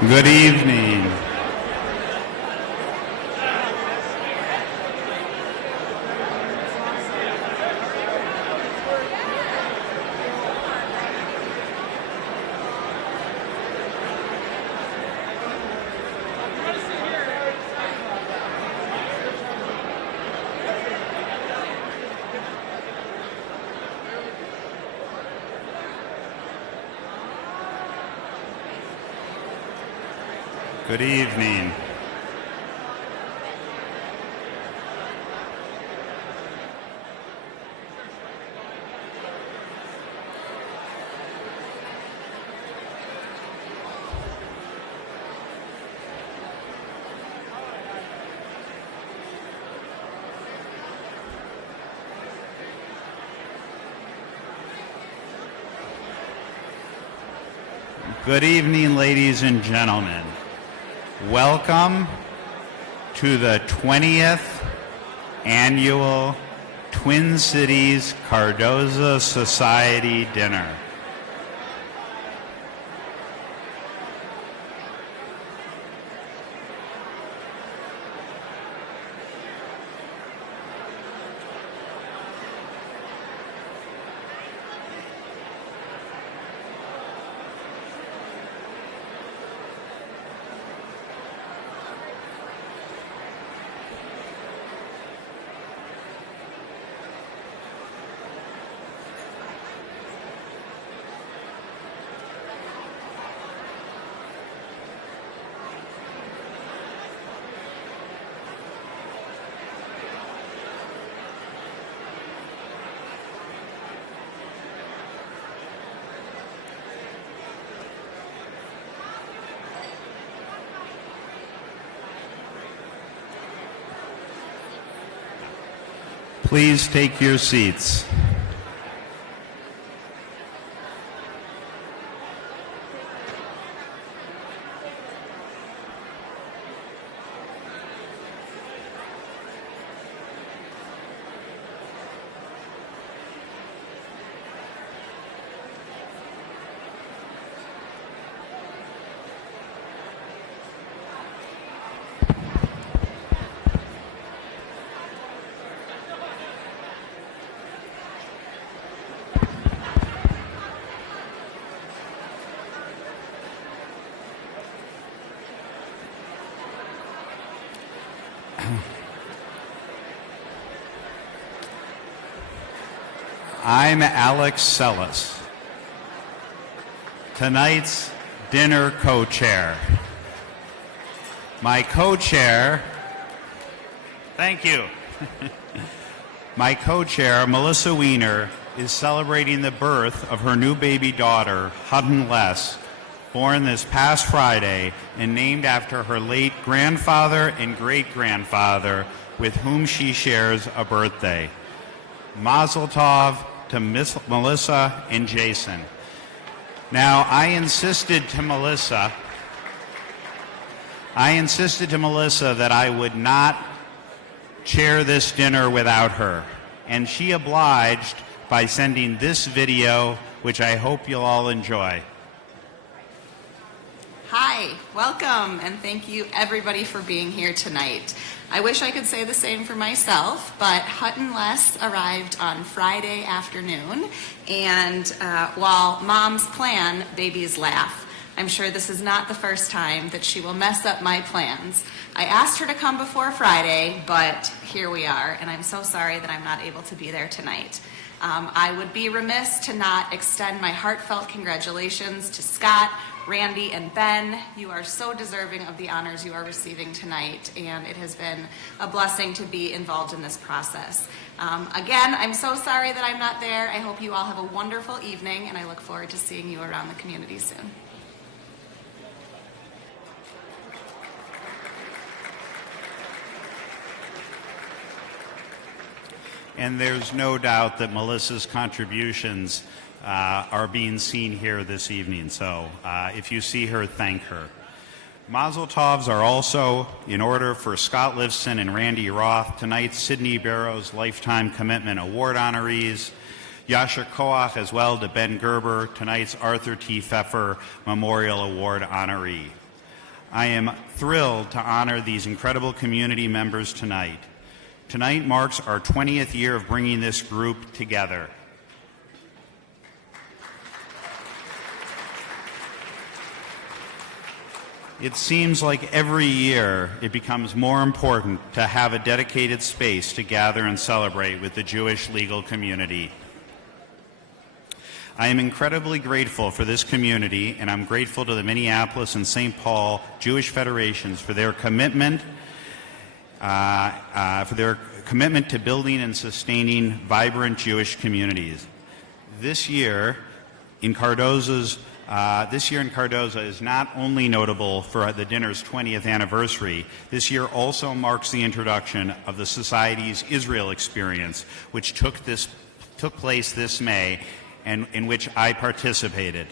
Good evening. Good evening. Good evening, ladies and gentlemen. Welcome to the 20th Annual Twin Cities Cardozo Society Dinner. Please take your seats. I'm Alex Sellis, tonight's dinner co-chair. My co-chair, thank you. My co-chair, Melissa Weiner, is celebrating the birth of her new baby daughter, Hutton Les, born this past Friday and named after her late grandfather and great-grandfather with whom she shares a birthday. Mazel tov to Miss Melissa and Jason. Now, I insisted to Melissa that I would not chair this dinner without her, and she obliged by sending this video, which I hope you'll all enjoy. Hi, welcome, and thank you everybody for being here tonight. I wish I could say the same for myself, but Hutton Les arrived on Friday afternoon, and while moms plan, babies laugh. I'm sure this is not the first time that she will mess up my plans. I asked her to come before Friday, but here we are, and I'm so sorry that I'm not able to be there tonight. I would be remiss to not extend my heartfelt congratulations to Scott, Randy, and Ben. You are so deserving of the honors you are receiving tonight, and it has been a blessing to be involved in this process. Again, I'm so sorry that I'm not there. I hope you all have a wonderful evening, and I look forward to seeing you around the community soon. And there's no doubt that Melissa's contributions are being seen here this evening. So if you see her, thank her. Mazel tovs are also in order for Scott Lifson and Randy Roth, tonight's Sidney Barrows Lifetime Commitment Award honorees. Yasher Koach as well to Ben Gerber, tonight's Arthur T. Pfeffer Memorial Award honoree. I am thrilled to honor these incredible community members tonight. Tonight marks our 20th year of bringing this group together. It seems like every year it becomes more important to have a dedicated space to gather and celebrate with the Jewish legal community. I am incredibly grateful for this community, and I'm grateful to the Minneapolis and St. Paul Jewish Federations for their commitment to building and sustaining vibrant Jewish communities. This year in Cardoza is not only notable for the dinner's 20th anniversary, this year also marks the introduction of the Society's Israel Experience, which took place this May, and in which I participated.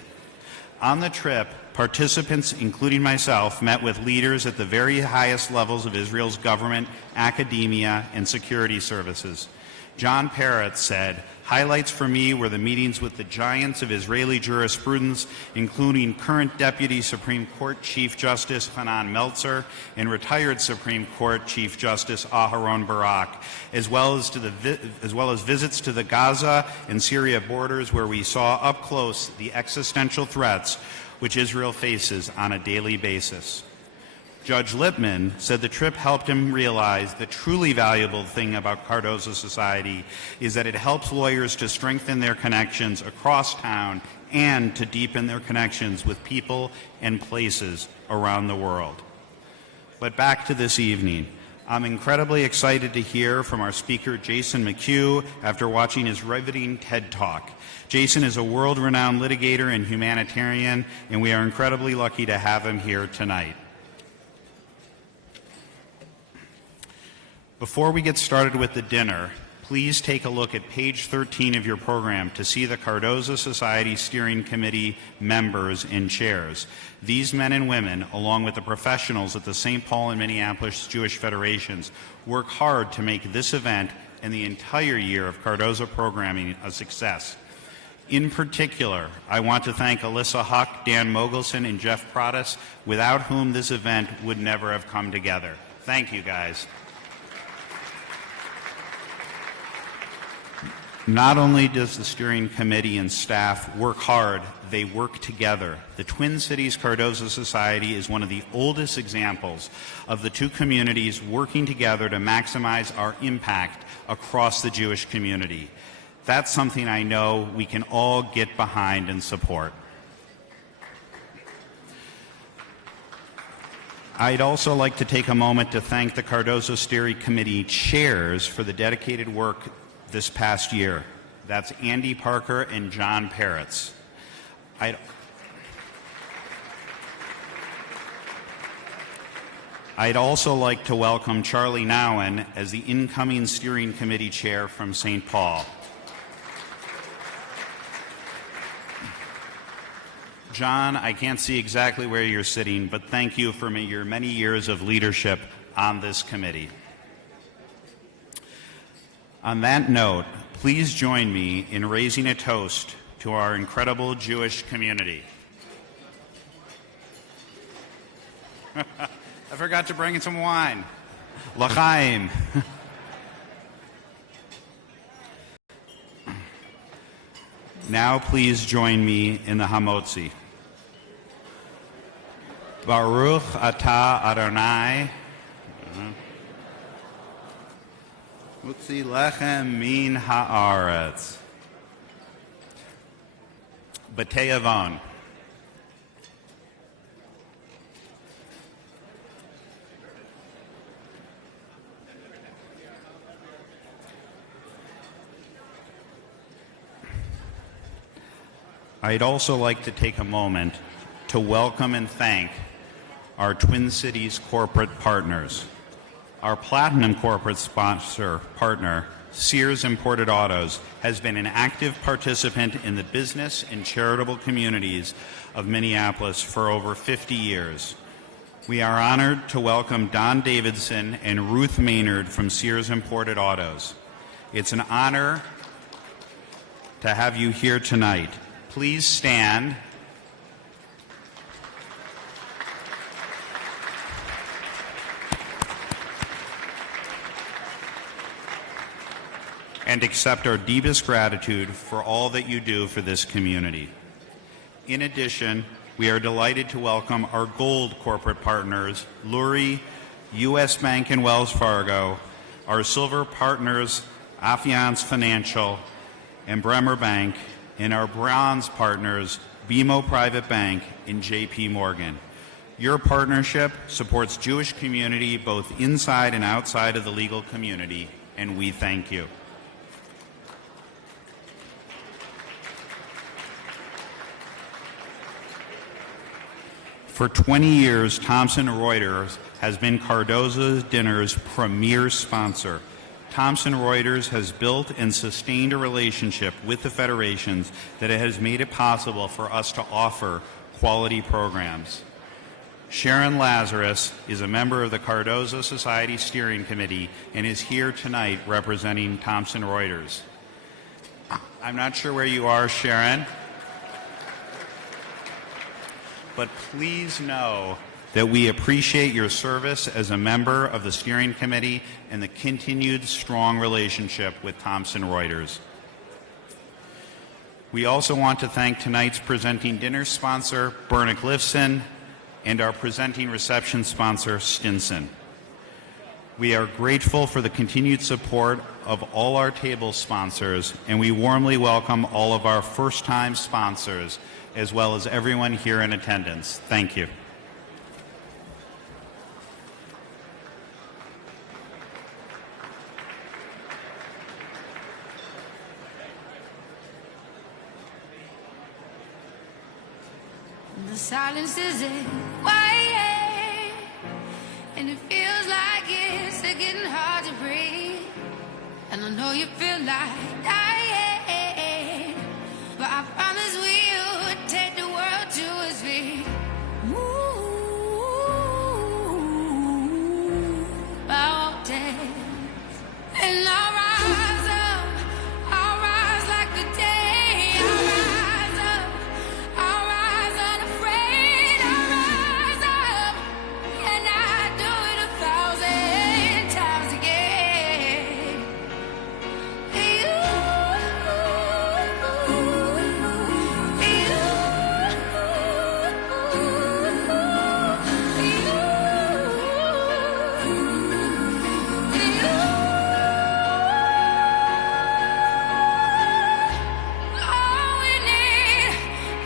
On the trip, participants, including myself, met with leaders at the very highest levels of Israel's government, academia, and security services. John Peretz said, "Highlights for me were the meetings with the giants of Israeli jurisprudence, including current Deputy Supreme Court Chief Justice Hanan Meltzer and retired Supreme Court Chief Justice Aharon Barak, as well as visits to the Gaza and Syria borders, where we saw up close the existential threats which Israel faces on a daily basis." Judge Lippman said the trip helped him realize the truly valuable thing about Cardoza Society is that it helps lawyers to strengthen their connections across town and to deepen their connections with people and places around the world. But back to this evening. I'm incredibly excited to hear from our speaker, Jason McHugh, after watching his riveting TED Talk. Jason is a world-renowned litigator and humanitarian, and we are incredibly lucky to have him here tonight. Before we get started with the dinner, please take a look at page 13 of your program to see the Cardoza Society Steering Committee members and chairs. These men and women, along with the professionals at the St. Paul and Minneapolis Jewish Federations, work hard to make this event and the entire year of Cardoza programming a success. In particular, I want to thank Alyssa Huck, Dan Mogelson, and Jeff Pradas, without whom this event would never have come together. Thank you, guys. Not only does the steering committee and staff work hard, they work together. The Twin Cities Cardoza Society is one of the oldest examples of the two communities working together to maximize our impact across the Jewish community. That's something I know we can all get behind and support. I'd also like to take a moment to thank the Cardoza Steering Committee chairs for the dedicated work this past year. That's Andy Parker and John Peretz. I'd also like to welcome Charlie Nowen as the incoming steering committee chair from St. Paul. John, I can't see exactly where you're sitting, but thank you for your many years of leadership on this committee. On that note, please join me in raising a toast to our incredible Jewish community. I forgot to bring in some wine. L'chaim. Now please join me in the Hamotzi. Baruch atah Adonai. Mutzi lechem min haaretz. B'tei Avon. I'd also like to take a moment to welcome and thank our Twin Cities corporate partners. Our Platinum corporate sponsor partner, Sears Imported Autos, has been an active participant in the business and charitable communities of Minneapolis for over 50 years. We are honored to welcome Don Davidson and Ruth Maynard from Sears Imported Autos. It's an honor to have you here tonight. Please stand. and accept our deepest gratitude for all that you do for this community. In addition, we are delighted to welcome our gold corporate partners, Lurie, U.S. Bank and Wells Fargo, our silver partners, Affiance Financial and Bremer Bank, and our bronze partners, BMO Private Bank and J.P. Morgan. Your partnership supports Jewish community both inside and outside of the legal community, and we thank you. For 20 years, Thomson Reuters has been Cardozo Dinner's premier sponsor. Thomson Reuters has built and sustained a relationship with the federations that it has made it possible for us to offer quality programs. Sharon Lazarus is a member of the Cardozo Society Steering Committee and is here tonight representing Thomson Reuters. I'm not sure where you are, Sharon, but please know that we appreciate your service as a member of the steering committee and the continued strong relationship with Thomson Reuters. We also want to thank tonight's presenting dinner sponsor, Bernick Lifson, and our presenting reception sponsor, Stinson. We are grateful for the continued support of all our table sponsors, and we warmly welcome all of our first-time sponsors, as well as everyone here in attendance. Thank you. The silence is quiet, and it feels like it's getting hard to breathe. And I know you feel like dying, but I promise we would take the world to its feet. Move mountains, and I'll rise up. I'll rise like the day. I'll rise up. I'll rise unafraid. I'll rise up, and I do it 1,000 times again.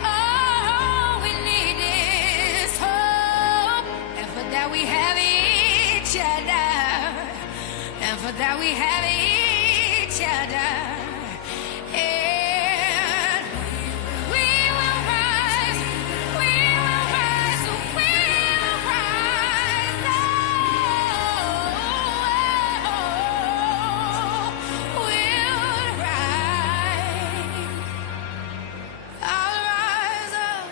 All we need is hope, and for that we have each other, and for that we have each other. And we will rise, we will rise, we will rise. We'll rise. I'll rise up,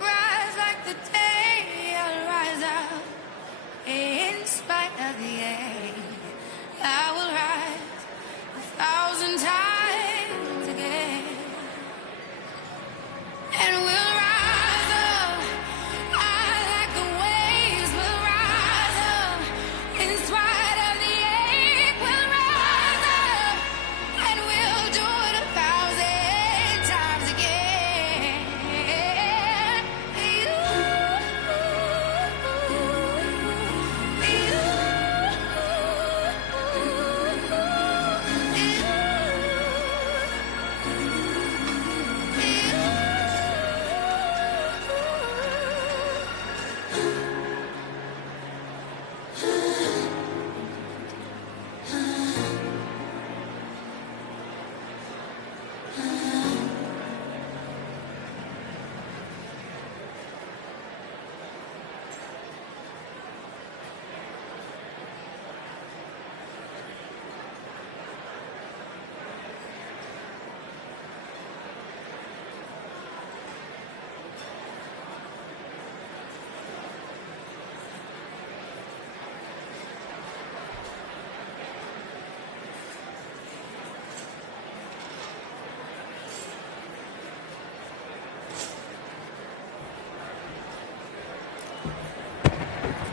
rise like the day. I'll rise up in spite of the ache. I will rise 1,000 times again, and we'll rise up. I like the waves. We'll rise up in spite of the ache. We'll rise up, and we'll do it 1,000 times again.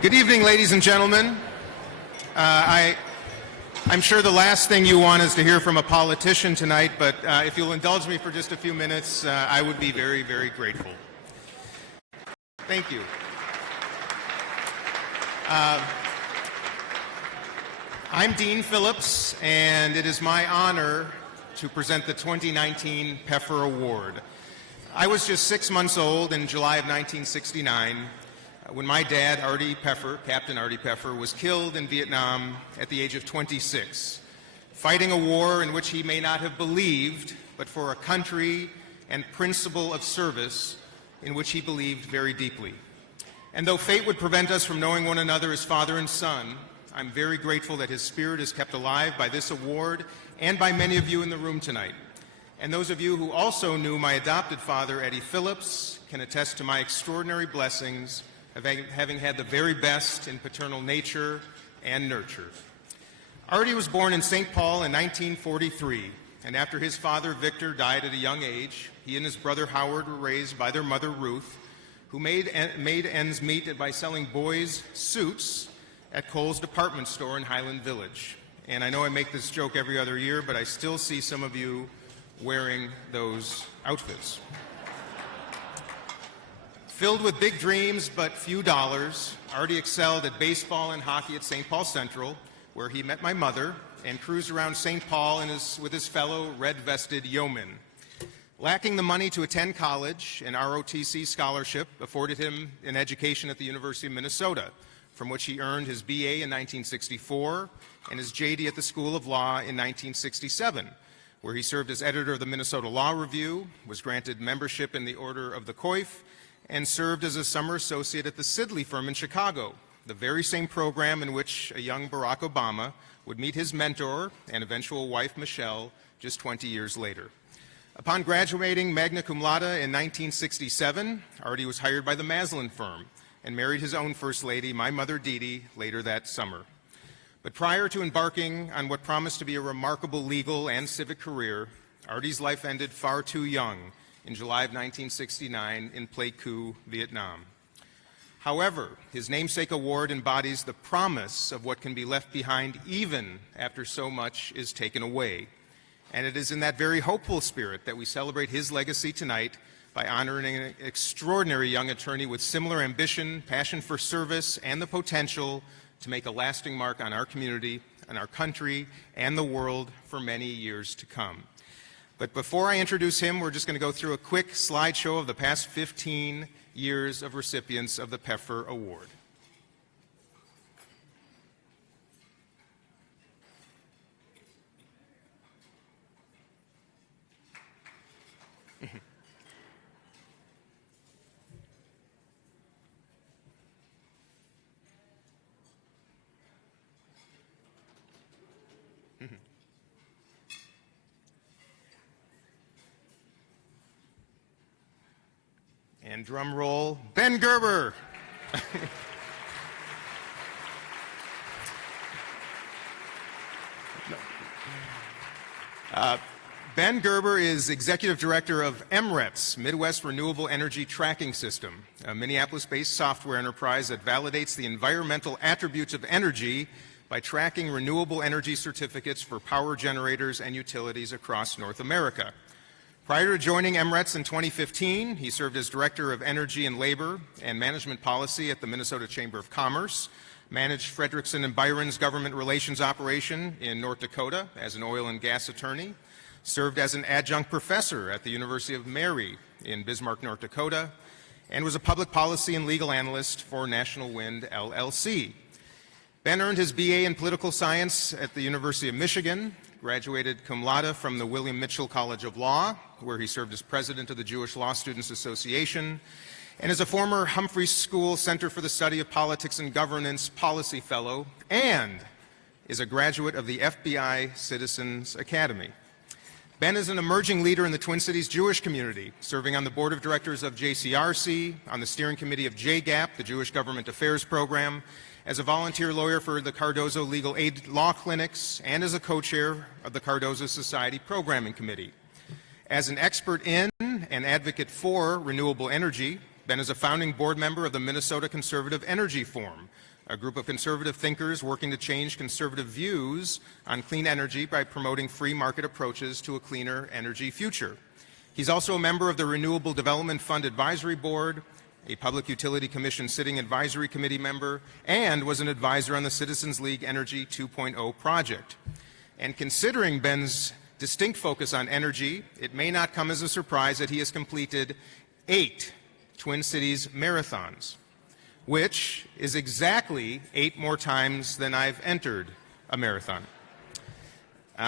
Good evening, ladies and gentlemen. I I'm sure the last thing you want is to hear from a politician tonight, but if you'll indulge me for just a few minutes, I would be very, very grateful. Thank you. I'm Dean Phillips, and it is my honor to present the 2019 Peffer Award. I was just 6 months old in July of 1969 when my dad, Artie Peffer, Captain Artie Peffer, was killed in Vietnam at the age of 26, fighting a war in which he may not have believed, but for a country and principle of service in which he believed very deeply. And though fate would prevent us from knowing one another as father and son, I'm very grateful that his spirit is kept alive by this award and by many of you in the room tonight. And those of you who also knew my adopted father, Eddie Phillips, can attest to my extraordinary blessings of having had the very best in paternal nature and nurture. Artie was born in St. Paul in 1943, and after his father, Victor, died at a young age, he and his brother Howard were raised by their mother, Ruth, who made ends meet by selling boys' suits at Kohl's department store in Highland Village. And I know I make this joke every other year, but I still see some of you wearing those outfits. Filled with big dreams but few dollars, Artie excelled at baseball and hockey at St. Paul Central, where he met my mother and cruised around St. Paul with his fellow red-vested yeomen. Lacking the money to attend college, an ROTC scholarship afforded him an education at the University of Minnesota, from which he earned his BA in 1964 and his JD at the School of Law in 1967, where he served as editor of the Minnesota Law Review, was granted membership in the Order of the Coif, and served as a summer associate at the Sidley firm in Chicago, the very same program in which a young Barack Obama would meet his mentor and eventual wife, Michelle, just 20 years later. Upon graduating magna cum laude in 1967, Artie was hired by the Maslin firm and married his own first lady, my mother Dee Dee, later that summer. But prior to embarking on what promised to be a remarkable legal and civic career, Artie's life ended far too young in July of 1969 in Pleiku, Vietnam. However, his namesake award embodies the promise of what can be left behind even after so much is taken away. And it is in that very hopeful spirit that we celebrate his legacy tonight by honoring an extraordinary young attorney with similar ambition, passion for service, and the potential to make a lasting mark on our community, on our country, and the world for many years to come. But before I introduce him, we're just going to go through a quick slideshow of the past 15 years of recipients of the Peffer Award. And drum roll, Ben Gerber. Ben Gerber is Executive Director of MRETS, Midwest Renewable Energy Tracking System, a Minneapolis-based software enterprise that validates the environmental attributes of energy by tracking renewable energy certificates for power generators and utilities across North America. Prior to joining MRETS in 2015, he served as Director of Energy and Labor and Management Policy at the Minnesota Chamber of Commerce, managed Frederickson and Byron's government relations operation in North Dakota as an oil and gas attorney, served as an adjunct professor at the University of Mary in Bismarck, North Dakota, and was a public policy and legal analyst for National Wind, LLC. Ben earned his BA in political science at the University of Michigan, graduated cum laude from the William Mitchell College of Law, where he served as president of the Jewish Law Students Association, and is a former Humphreys School Center for the Study of Politics and Governance Policy Fellow, and is a graduate of the FBI Citizens Academy. Ben is an emerging leader in the Twin Cities Jewish community, serving on the board of directors of JCRC, on the steering committee of JGAP, the Jewish Government Affairs Program, as a volunteer lawyer for the Cardozo Legal Aid Law Clinics, and as a co-chair of the Cardozo Society Programming Committee. As an expert in and advocate for renewable energy, Ben is a founding board member of the Minnesota Conservative Energy Forum, a group of conservative thinkers working to change conservative views on clean energy by promoting free market approaches to a cleaner energy future. He's also a member of the Renewable Development Fund Advisory Board, a Public Utility Commission sitting advisory committee member, and was an advisor on the Citizens League Energy 2.0 project. And considering Ben's distinct focus on energy, it may not come as a surprise that he has completed 8 Twin Cities marathons, which is exactly 8 more times than I've entered a marathon.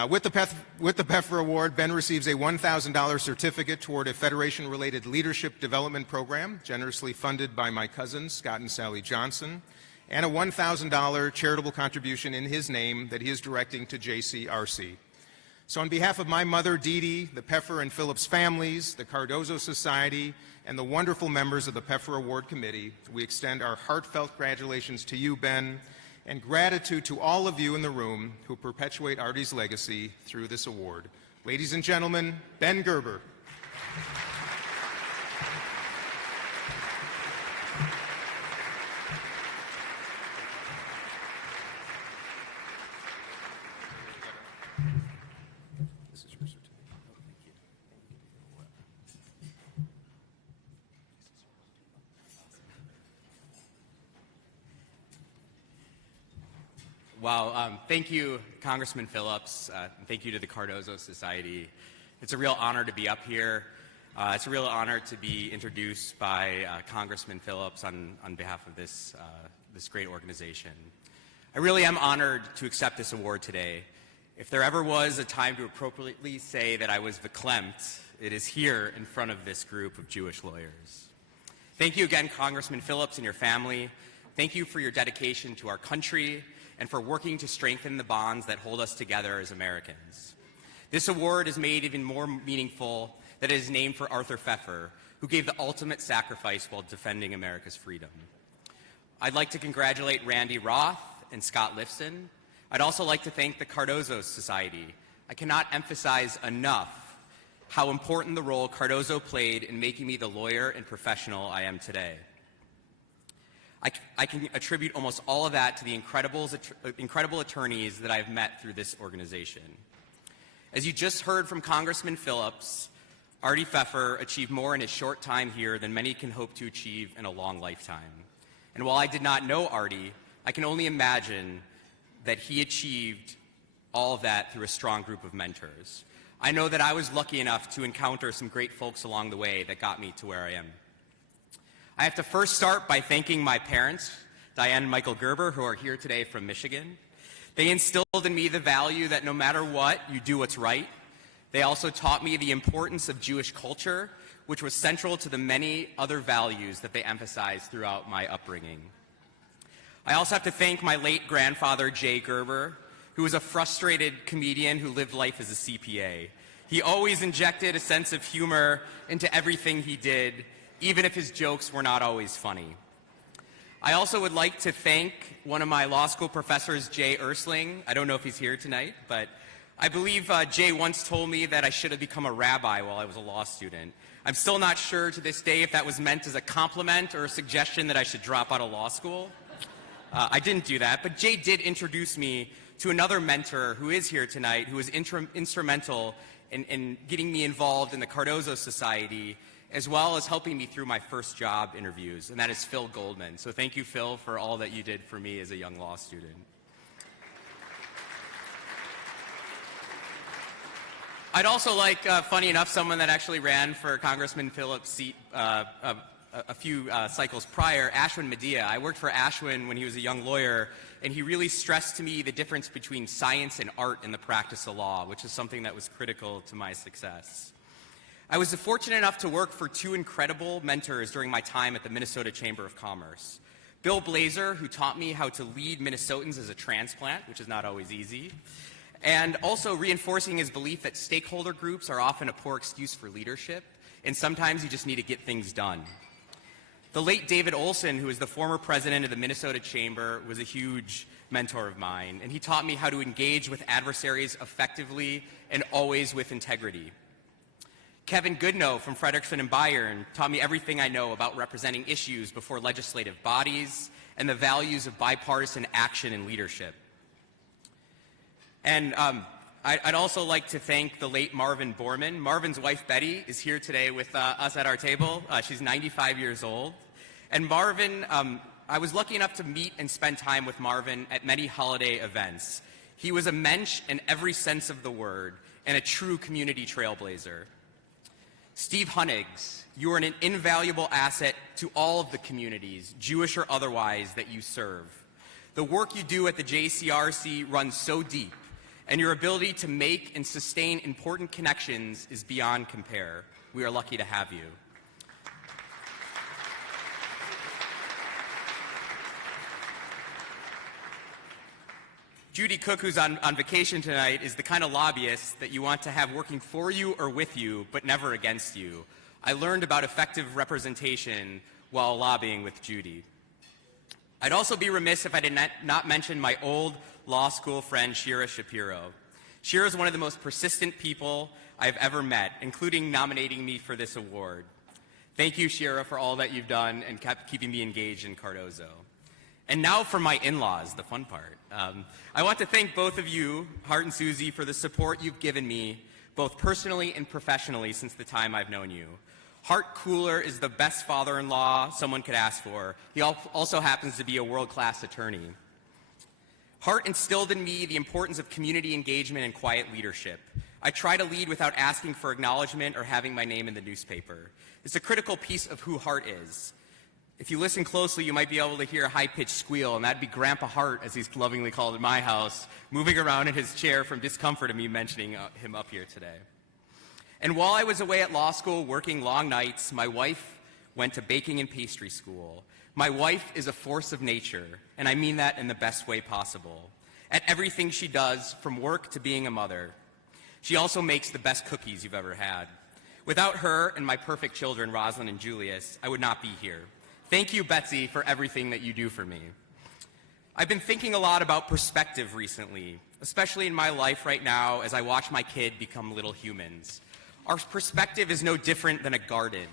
With the PEFR Award, Ben receives a $1,000 certificate toward a Federation-related leadership development program, generously funded by my cousins, Scott and Sally Johnson, and a $1,000 charitable contribution in his name that he is directing to JCRC. So on behalf of my mother, Dee Dee, the Peffer and Phillips families, the Cardozo Society, and the wonderful members of the Peffer Award Committee, we extend our heartfelt congratulations to you, Ben, and gratitude to all of you in the room who perpetuate Artie's legacy through this award. Ladies and gentlemen, Ben Gerber. Wow, thank you, Congressman Phillips. And thank you to the Cardozo Society. It's a real honor to be up here. It's a real honor to be introduced by Congressman Phillips on behalf of this great organization. I really am honored to accept this award today. If there ever was a time to appropriately say that I was verklempt, it is here in front of this group of Jewish lawyers. Thank you again, Congressman Phillips and your family. Thank you for your dedication to our country and for working to strengthen the bonds that hold us together as Americans. This award is made even more meaningful that it is named for Arthur Pfeffer, who gave the ultimate sacrifice while defending America's freedom. I'd like to congratulate Randy Roth and Scott Lifson. I'd also like to thank the Cardozo Society. I cannot emphasize enough how important the role Cardozo played in making me the lawyer and professional I am today. I can attribute almost all of that to the incredible attorneys that I've met through this organization. As you just heard from Congressman Phillips, Artie Pfeffer achieved more in his short time here than many can hope to achieve in a long lifetime. And while I did not know Artie, I can only imagine that he achieved all of that through a strong group of mentors. I know that I was lucky enough to encounter some great folks along the way that got me to where I am. I have to first start by thanking my parents, Diane and Michael Gerber, who are here today from Michigan. They instilled in me the value that no matter what, you do what's right. They also taught me the importance of Jewish culture, which was central to the many other values that they emphasized throughout my upbringing. I also have to thank my late grandfather, Jay Gerber, who was a frustrated comedian who lived life as a CPA. He always injected a sense of humor into everything he did, even if his jokes were not always funny. I also would like to thank one of my law school professors, Jay Ersling. I don't know if he's here tonight, but I believe Jay once told me that I should have become a rabbi while I was a law student. I'm still not sure to this day if that was meant as a compliment or a suggestion that I should drop out of law school. I didn't do that, but Jay did introduce me to another mentor who is here tonight, who was instrumental in getting me involved in the Cardozo Society, as well as helping me through my first job interviews, and that is Phil Goldman. So thank you, Phil, for all that you did for me as a young law student. I'd also like, funny enough, someone that actually ran for Congressman Phillips' seat a few cycles prior, Ashwin Medea. I worked for Ashwin when he was a young lawyer, and he really stressed to me the difference between science and art in the practice of law, which is something that was critical to my success. I was fortunate enough to work for 2 incredible mentors during my time at the Minnesota Chamber of Commerce. Bill Blazer, who taught me how to lead Minnesotans as a transplant, which is not always easy, and also reinforcing his belief that stakeholder groups are often a poor excuse for leadership, and sometimes you just need to get things done. The late David Olson, who is the former president of the Minnesota Chamber, was a huge mentor of mine, and he taught me how to engage with adversaries effectively and always with integrity. Kevin Goodnow from Frederickson and Bayern taught me everything I know about representing issues before legislative bodies and the values of bipartisan action and leadership. And I'd also like to thank the late Marvin Borman. Marvin's wife, Betty, is here today with us at our table. She's 95 years old. And Marvin, I was lucky enough to meet and spend time with Marvin at many holiday events. He was a mensch in every sense of the word and a true community trailblazer. Steve Hunnigs, you are an invaluable asset to all of the communities, Jewish or otherwise, that you serve. The work you do at the JCRC runs so deep, and your ability to make and sustain important connections is beyond compare. We are lucky to have you. Judy Cook, who's on vacation tonight, is the kind of lobbyist that you want to have working for you or with you, but never against you. I learned about effective representation while lobbying with Judy. I'd also be remiss if I did not mention my old law school friend, Shira Shapiro. Shira is one of the most persistent people I've ever met, including nominating me for this award. Thank you, Shira, for all that you've done and kept keeping me engaged in Cardozo. And now for my in-laws, the fun part. I want to thank both of you, Hart and Susie, for the support you've given me, both personally and professionally, since the time I've known you. Hart Cooler is the best father-in-law someone could ask for. He also happens to be a world-class attorney. Hart instilled in me the importance of community engagement and quiet leadership. I try to lead without asking for acknowledgement or having my name in the newspaper. It's a critical piece of who Hart is. If you listen closely, you might be able to hear a high-pitched squeal, and that'd be Grandpa Hart, as he's lovingly called in my house, moving around in his chair from discomfort of me mentioning him up here today. And while I was away at law school working long nights, my wife went to baking and pastry school. My wife is a force of nature, and I mean that in the best way possible. At everything she does, from work to being a mother. She also makes the best cookies you've ever had. Without her and my perfect children, Rosalind and Julius, I would not be here. Thank you, Betsy, for everything that you do for me. I've been thinking a lot about perspective recently, especially in my life right now as I watch my kid become little humans. Our perspective is no different than a garden.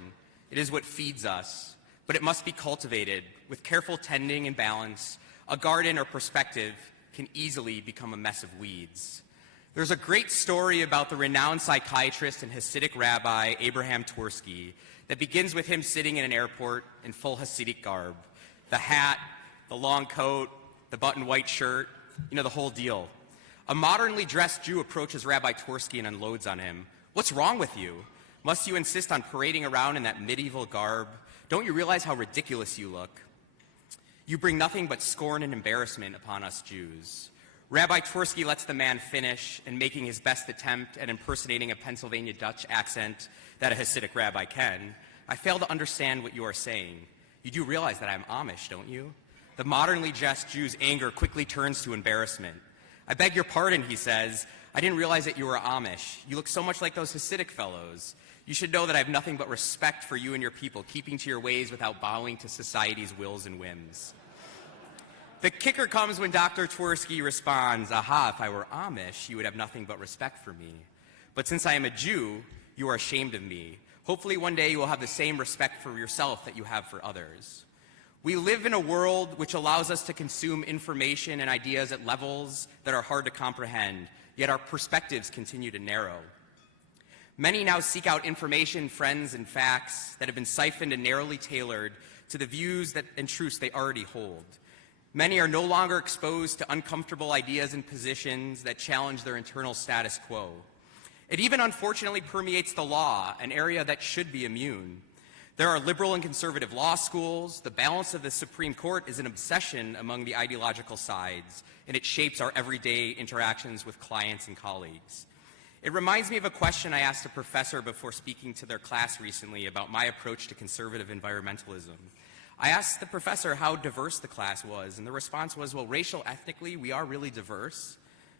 It is what feeds us, but it must be cultivated. With careful tending and balance, a garden or perspective can easily become a mess of weeds. There's a great story about the renowned psychiatrist and Hasidic rabbi Abraham Twersky that begins with him sitting in an airport in full Hasidic garb. The hat, the long coat, the button white shirt, the whole deal. A modernly dressed Jew approaches Rabbi Twersky and unloads on him. "What's wrong with you? Must you insist on parading around in that medieval garb? Don't you realize how ridiculous you look? You bring nothing but scorn and embarrassment upon us Jews." Rabbi Twersky lets the man finish, and making his best attempt at impersonating a Pennsylvania Dutch accent that a Hasidic rabbi can, "I fail to understand what you are saying. You do realize that I'm Amish, don't you?" The modernly dressed Jew's anger quickly turns to embarrassment. "I beg your pardon," he says. "I didn't realize that you were Amish. You look so much like those Hasidic fellows. You should know that I have nothing but respect for you and your people, keeping to your ways without bowing to society's wills and whims." The kicker comes when Dr. Twersky responds, "Aha, if I were Amish, you would have nothing but respect for me. But since I am a Jew, you are ashamed of me. Hopefully one day you will have the same respect for yourself that you have for others." We live in a world which allows us to consume information and ideas at levels that are hard to comprehend, yet our perspectives continue to narrow. Many now seek out information, friends, and facts that have been siphoned and narrowly tailored to the views and truths they already hold. Many are no longer exposed to uncomfortable ideas and positions that challenge their internal status quo. It even unfortunately permeates the law, an area that should be immune. There are liberal and conservative law schools. The balance of the Supreme Court is an obsession among the ideological sides, and it shapes our everyday interactions with clients and colleagues. It reminds me of a question I asked a professor before speaking to their class recently about my approach to conservative environmentalism. I asked the professor how diverse the class was, and the response was, well, racial, ethnically, we are really diverse,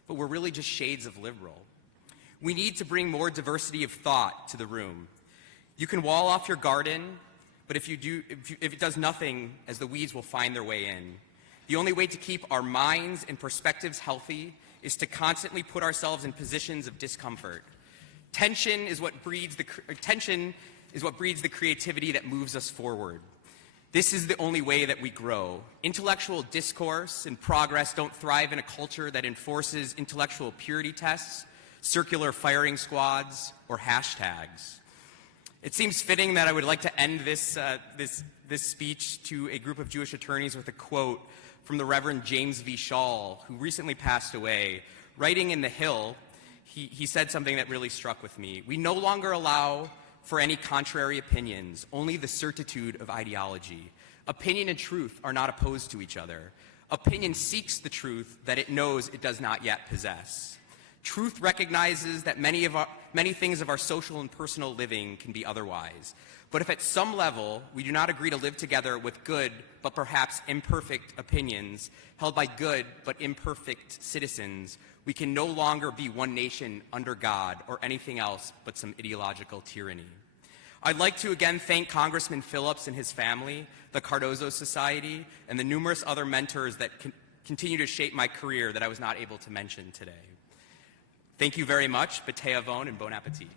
but we're really just shades of liberal. We need to bring more diversity of thought to the room. You can wall off your garden, but if it does nothing, as the weeds will find their way in. The only way to keep our minds and perspectives healthy is to constantly put ourselves in positions of discomfort, Tension is what breeds the creativity that moves us forward. This is the only way that we grow. Intellectual discourse and progress don't thrive in a culture that enforces intellectual purity tests, circular firing squads, or hashtags. It seems fitting that I would like to end this speech to a group of Jewish attorneys with a quote from the Reverend James V. Shaw, who recently passed away. Writing in The Hill, he said something that really struck with me. We no longer allow for any contrary opinions, only the certitude of ideology. Opinion and truth are not opposed to each other. Opinion seeks the truth that it knows it does not yet possess. Truth recognizes that many things of our social and personal living can be otherwise. But if at some level we do not agree to live together with good but perhaps imperfect opinions held by good but imperfect citizens, we can no longer be one nation under God or anything else but some ideological tyranny. I'd like to again thank Congressman Phillips and his family, the Cardozo Society, and the numerous other mentors that continue to shape my career that I was not able to mention today. Thank you very much. B'tei Avon and bon appetit.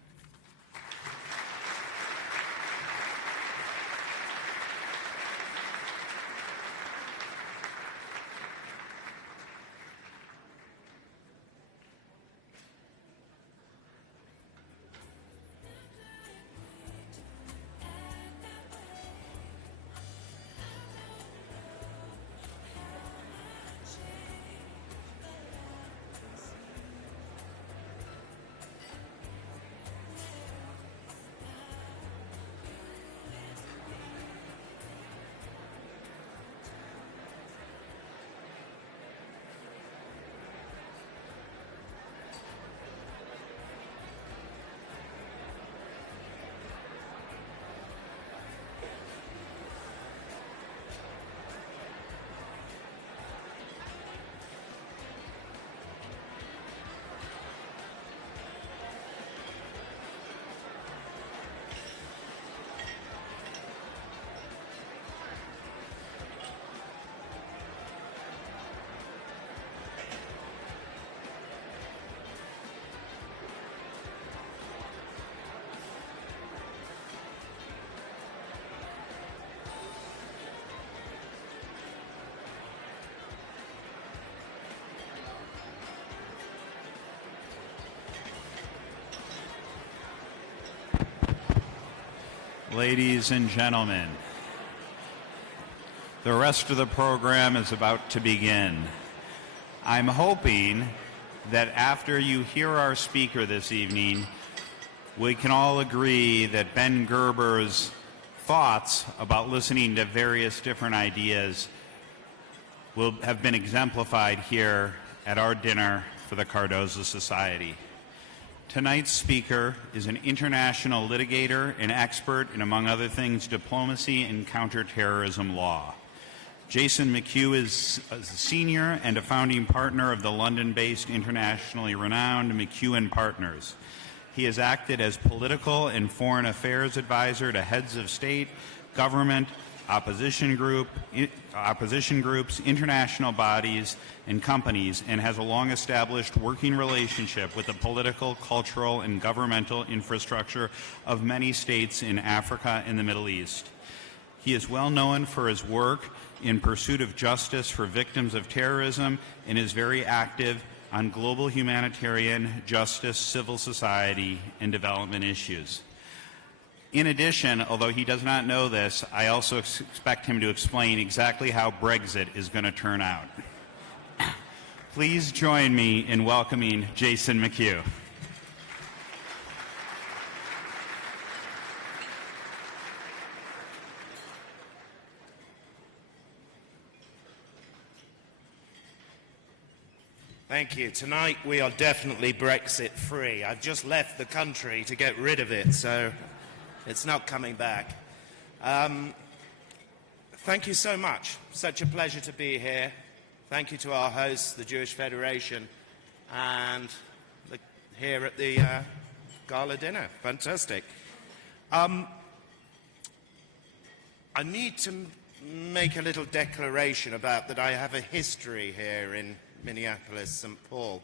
Ladies and gentlemen, the rest of the program is about to begin. I'm hoping that after you hear our speaker this evening, we can all agree that Ben Gerber's thoughts about listening to various different ideas will have been exemplified here at our dinner for the Cardozo Society. Tonight's speaker is an international litigator and expert in, among other things, diplomacy and counterterrorism law. Jason McHugh is a senior and a founding partner of the London-based internationally renowned McHugh & Partners. He has acted as political and foreign affairs advisor to heads of state, government, opposition groups, international bodies, and companies, and has a long-established working relationship with the political, cultural, and governmental infrastructure of many states in Africa and the Middle East. He is well known for his work in pursuit of justice for victims of terrorism and is very active on global humanitarian, justice, civil society, and development issues. In addition, although he does not know this, I also expect him to explain exactly how Brexit is going to turn out. Please join me in welcoming Jason McHugh. Thank you. Tonight we are definitely Brexit free. I've just left the country to get rid of it, so it's not coming back. Thank you so much. Such a pleasure to be here. Thank you to our hosts, the Jewish Federation, and here at the gala dinner. Fantastic. I need to make a little declaration about that I have a history here in Minneapolis, St. Paul.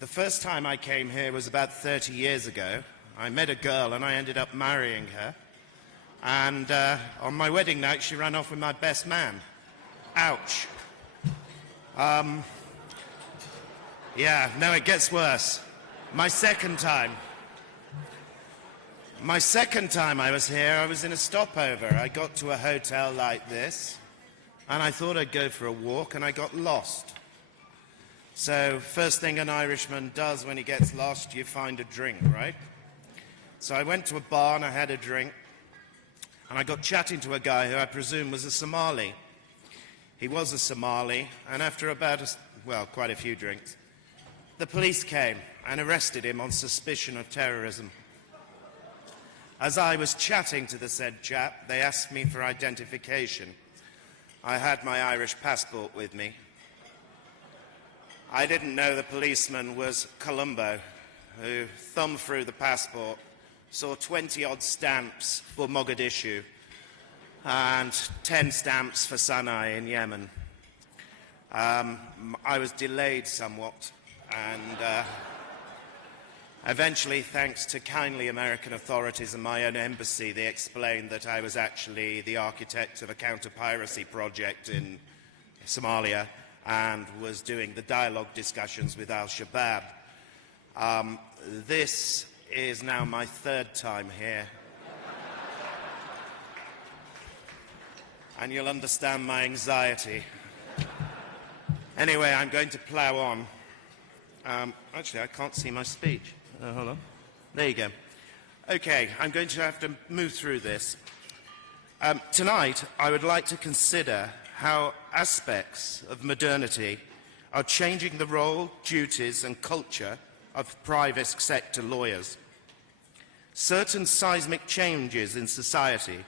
The first time I came here was about 30 years ago. I met a girl and I ended up marrying her. And on my wedding night, she ran off with my best man. Ouch. Yeah, no, it gets worse. My second time I was here, I was in a stopover. I got to a hotel like this, and I thought I'd go for a walk, and I got lost. So, first thing an Irishman does when he gets lost, you find a drink, right? So I went to a bar and I had a drink, and I got chatting to a guy who I presume was a Somali. He was a Somali, and after about, quite a few drinks, the police came and arrested him on suspicion of terrorism. As I was chatting to the said chap, they asked me for identification. I had my Irish passport with me. I didn't know the policeman was Columbo, who thumbed through the passport, saw 20-odd stamps for Mogadishu and 10 stamps for Sana'a in Yemen. I was delayed somewhat, and eventually, thanks to kindly American authorities and my own embassy, they explained that I was actually the architect of a counter-piracy project in Somalia and was doing the dialogue discussions with Al-Shabaab. This is now my third time here. And you'll understand my anxiety. Anyway, I'm going to plough on. Actually, I can't see my speech. Hold on. There you go. Okay, I'm going to have to move through this. Tonight, I would like to consider how aspects of modernity are changing the role, duties, and culture of private sector lawyers. Certain seismic changes in society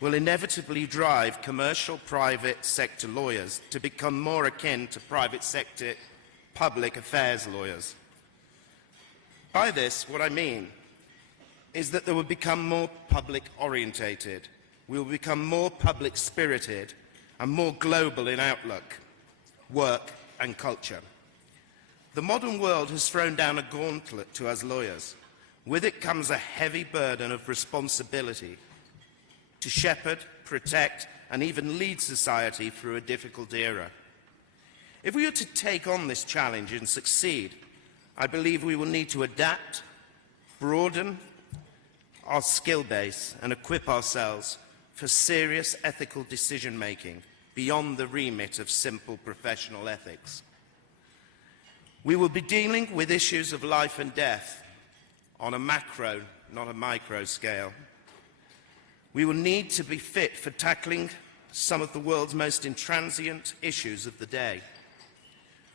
will inevitably drive commercial private sector lawyers to become more akin to private sector public affairs lawyers. By this, what I mean is that they will become more public-orientated, we will become more public-spirited and more global in outlook, work and culture. The modern world has thrown down a gauntlet to us lawyers. With it comes a heavy burden of responsibility to shepherd, protect, and even lead society through a difficult era. If we are to take on this challenge and succeed, I believe we will need to adapt, broaden our skill base, and equip ourselves for serious ethical decision-making beyond the remit of simple professional ethics. We will be dealing with issues of life and death on a macro, not a micro scale. We will need to be fit for tackling some of the world's most intransient issues of the day.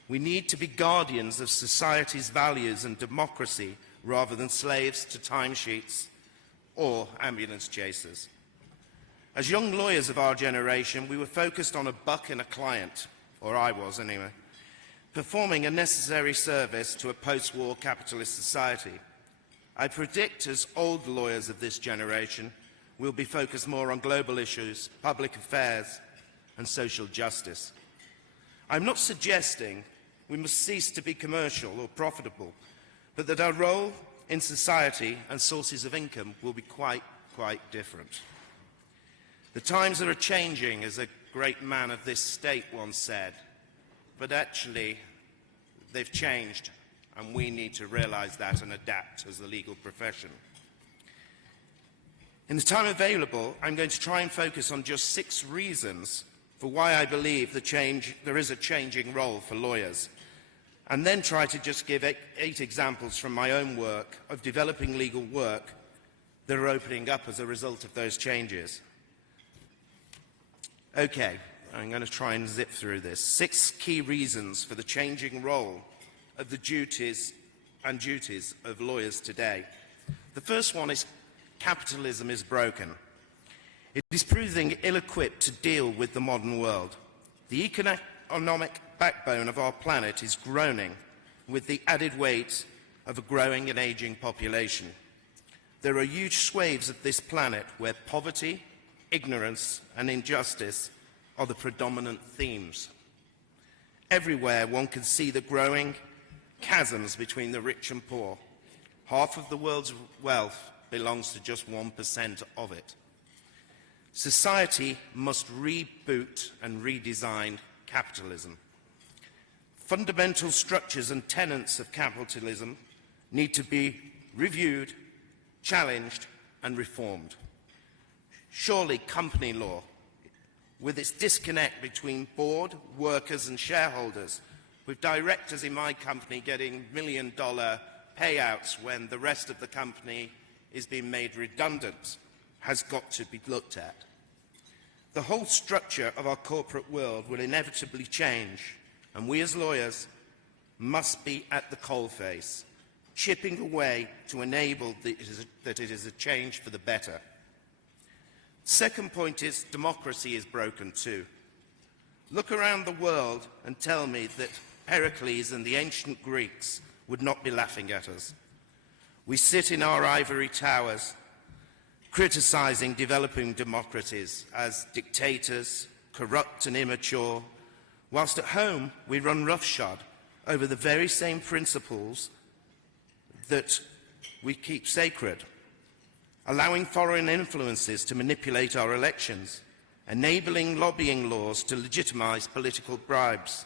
We need to be guardians of society's values and democracy rather than slaves to timesheets or ambulance chasers. As young lawyers of our generation, we were focused on a buck and a client, or I was anyway, performing a necessary service to a post-war capitalist society. I predict as old lawyers of this generation, we'll be focused more on global issues, public affairs, and social justice. I'm not suggesting we must cease to be commercial or profitable, but that our role in society and sources of income will be quite different. The times are changing, as a great man of this state once said, but actually they've changed, and we need to realize that and adapt as the legal profession. In the time available, I'm going to try and focus on just 6 reasons for why I believe there is a changing role for lawyers, and then try to just give 8 examples from my own work of developing legal work that are opening up as a result of those changes. Okay, I'm going to try and zip through this. 6 key reasons for the changing role of the duties of lawyers today. The first one is capitalism is broken. It is proving ill-equipped to deal with the modern world. The economic backbone of our planet is groaning with the added weight of a growing and aging population. There are huge swathes of this planet where poverty, ignorance, and injustice are the predominant themes. Everywhere one can see the growing chasms between the rich and poor. Half of the world's wealth belongs to just 1% of it. Society must reboot and redesign capitalism. Fundamental structures and tenets of capitalism need to be reviewed, challenged, and reformed. Surely company law, with its disconnect between board, workers, and shareholders, with directors in my company getting million-dollar payouts when the rest of the company is being made redundant, has got to be looked at. The whole structure of our corporate world will inevitably change, and we as lawyers must be at the coalface, chipping away to enable that it is a change for the better. Second point is democracy is broken too. Look around the world and tell me that Pericles and the ancient Greeks would not be laughing at us. We sit in our ivory towers criticizing developing democracies as dictators, corrupt and immature, whilst at home we run roughshod over the very same principles that we keep sacred, allowing foreign influences to manipulate our elections, enabling lobbying laws to legitimize political bribes.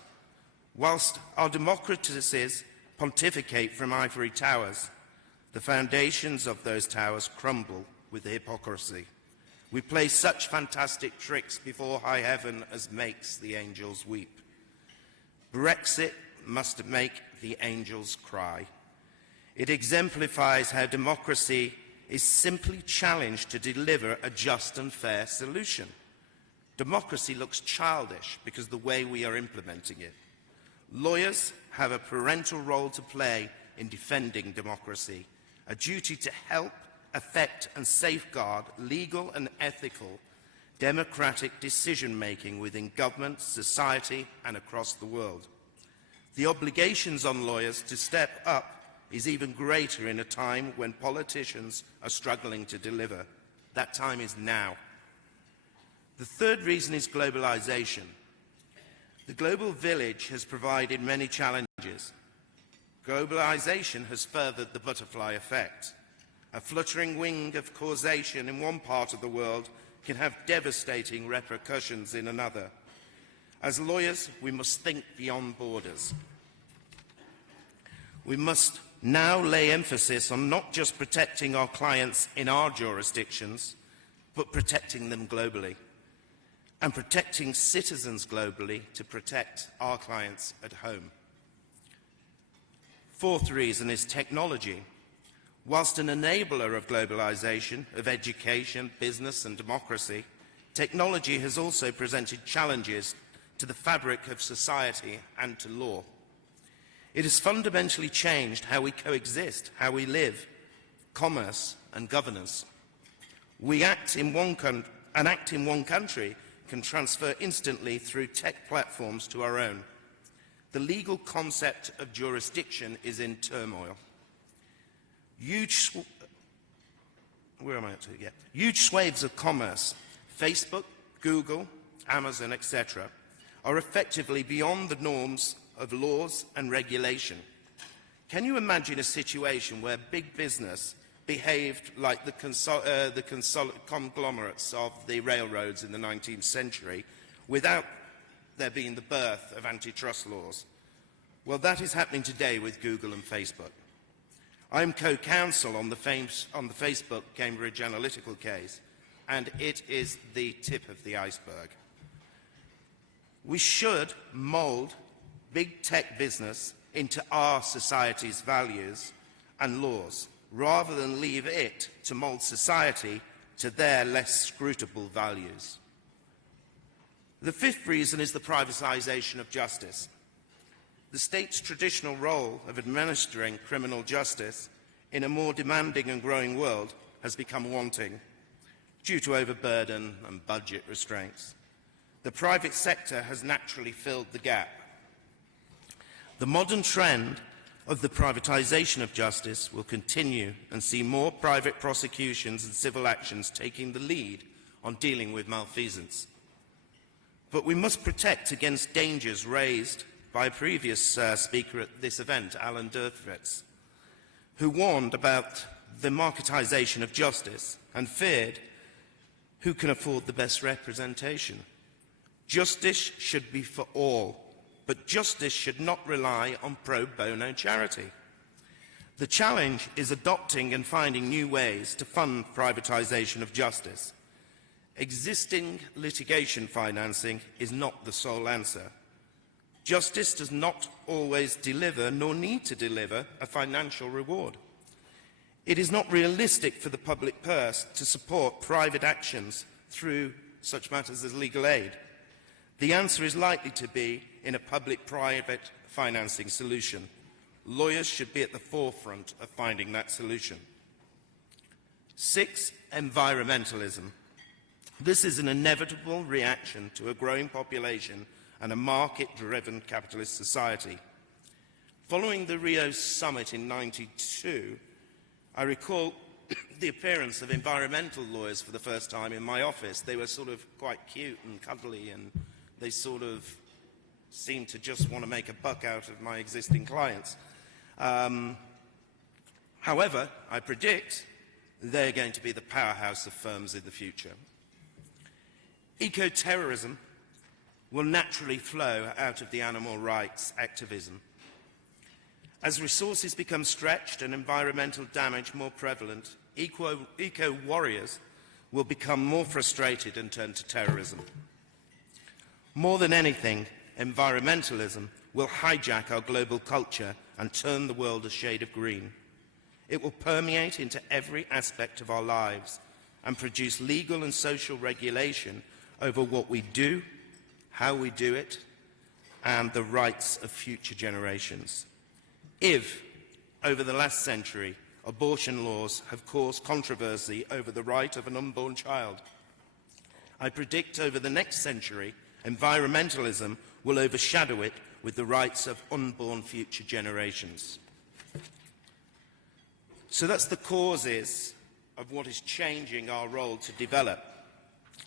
Whilst our democracies pontificate from ivory towers, the foundations of those towers crumble with hypocrisy. We play such fantastic tricks before high heaven as makes the angels weep. Brexit must make the angels cry. It exemplifies how democracy is simply challenged to deliver a just and fair solution. Democracy looks childish because of the way we are implementing it. Lawyers have a parental role to play in defending democracy, a duty to help, affect and safeguard legal and ethical democratic decision-making within government, society and across the world. The obligations on lawyers to step up is even greater in a time when politicians are struggling to deliver. That time is now. The third reason is globalization. The global village has provided many challenges. Globalization has furthered the butterfly effect. A fluttering wing of causation in one part of the world can have devastating repercussions in another. As lawyers, we must think beyond borders. We must now lay emphasis on not just protecting our clients in our jurisdictions, but protecting them globally, and protecting citizens globally to protect our clients at home. Fourth reason is technology. Whilst an enabler of globalization, of education, business and democracy, technology has also presented challenges to the fabric of society and to law. It has fundamentally changed how we coexist, how we live, commerce and governance. We act in one country can transfer instantly through tech platforms to our own. The legal concept of jurisdiction is in turmoil. Huge swathes of commerce, Facebook, Google, Amazon, etc., are effectively beyond the norms of laws and regulation. Can you imagine a situation where big business behaved like the conglomerates of the railroads in the 19th century without there being the birth of antitrust laws? Well, that is happening today with Google and Facebook. I am co-counsel on the Facebook Cambridge Analytica case, and it is the tip of the iceberg. We should mould big tech business into our society's values and laws, rather than leave it to mould society to their less scrutable values. The fifth reason is the privatisation of justice. The state's traditional role of administering criminal justice in a more demanding and growing world has become wanting due to overburden and budget restraints. The private sector has naturally filled the gap. The modern trend of the privatisation of justice will continue and see more private prosecutions and civil actions taking the lead on dealing with malfeasance. But we must protect against dangers raised by a previous speaker at this event, Alan Dershowitz, who warned about the marketisation of justice and feared who can afford the best representation. Justice should be for all, but justice should not rely on pro bono charity. The challenge is adopting and finding new ways to fund privatisation of justice. Existing litigation financing is not the sole answer. Justice does not always deliver, nor need to deliver, a financial reward. It is not realistic for the public purse to support private actions through such matters as legal aid. The answer is likely to be in a public-private financing solution. Lawyers should be at the forefront of finding that solution. 6, environmentalism. This is an inevitable reaction to a growing population and a market-driven capitalist society. Following the Rio summit in '92, I recall the appearance of environmental lawyers for the first time in my office. They were sort of quite cute and cuddly, and they sort of seemed to just want to make a buck out of my existing clients. However, I predict they're going to be the powerhouse of firms in the future. Eco-terrorism will naturally flow out of the animal rights activism. As resources become stretched and environmental damage more prevalent, eco-warriors will become more frustrated and turn to terrorism. More than anything, environmentalism will hijack our global culture and turn the world a shade of green. It will permeate into every aspect of our lives and produce legal and social regulation over what we do, how we do it, and the rights of future generations. If, over the last century, abortion laws have caused controversy over the right of an unborn child, I predict over the next century, environmentalism will overshadow it with the rights of unborn future generations. So that's the causes of what is changing our role to develop.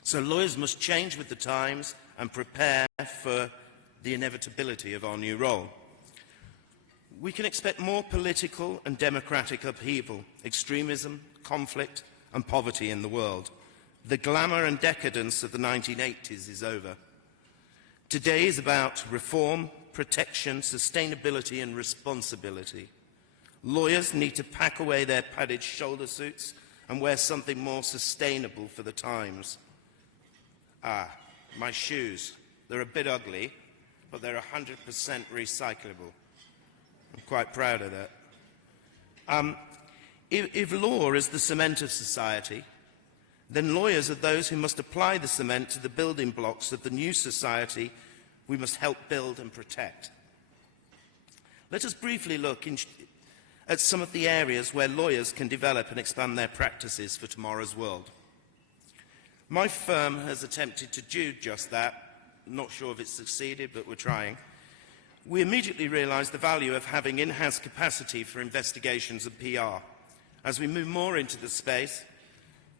So lawyers must change with the times and prepare for the inevitability of our new role. We can expect more political and democratic upheaval, extremism, conflict, and poverty in the world. The glamour and decadence of the 1980s is over. Today is about reform, protection, sustainability, and responsibility. Lawyers need to pack away their padded shoulder suits and wear something more sustainable for the times. My shoes. They're a bit ugly, but they're 100% recyclable. I'm quite proud of that. If law is the cement of society, then lawyers are those who must apply the cement to the building blocks of the new society we must help build and protect. Let us briefly look at some of the areas where lawyers can develop and expand their practices for tomorrow's world. My firm has attempted to do just that. Not sure if it's succeeded, but we're trying. We immediately realised the value of having in-house capacity for investigations and PR. As we move more into the space,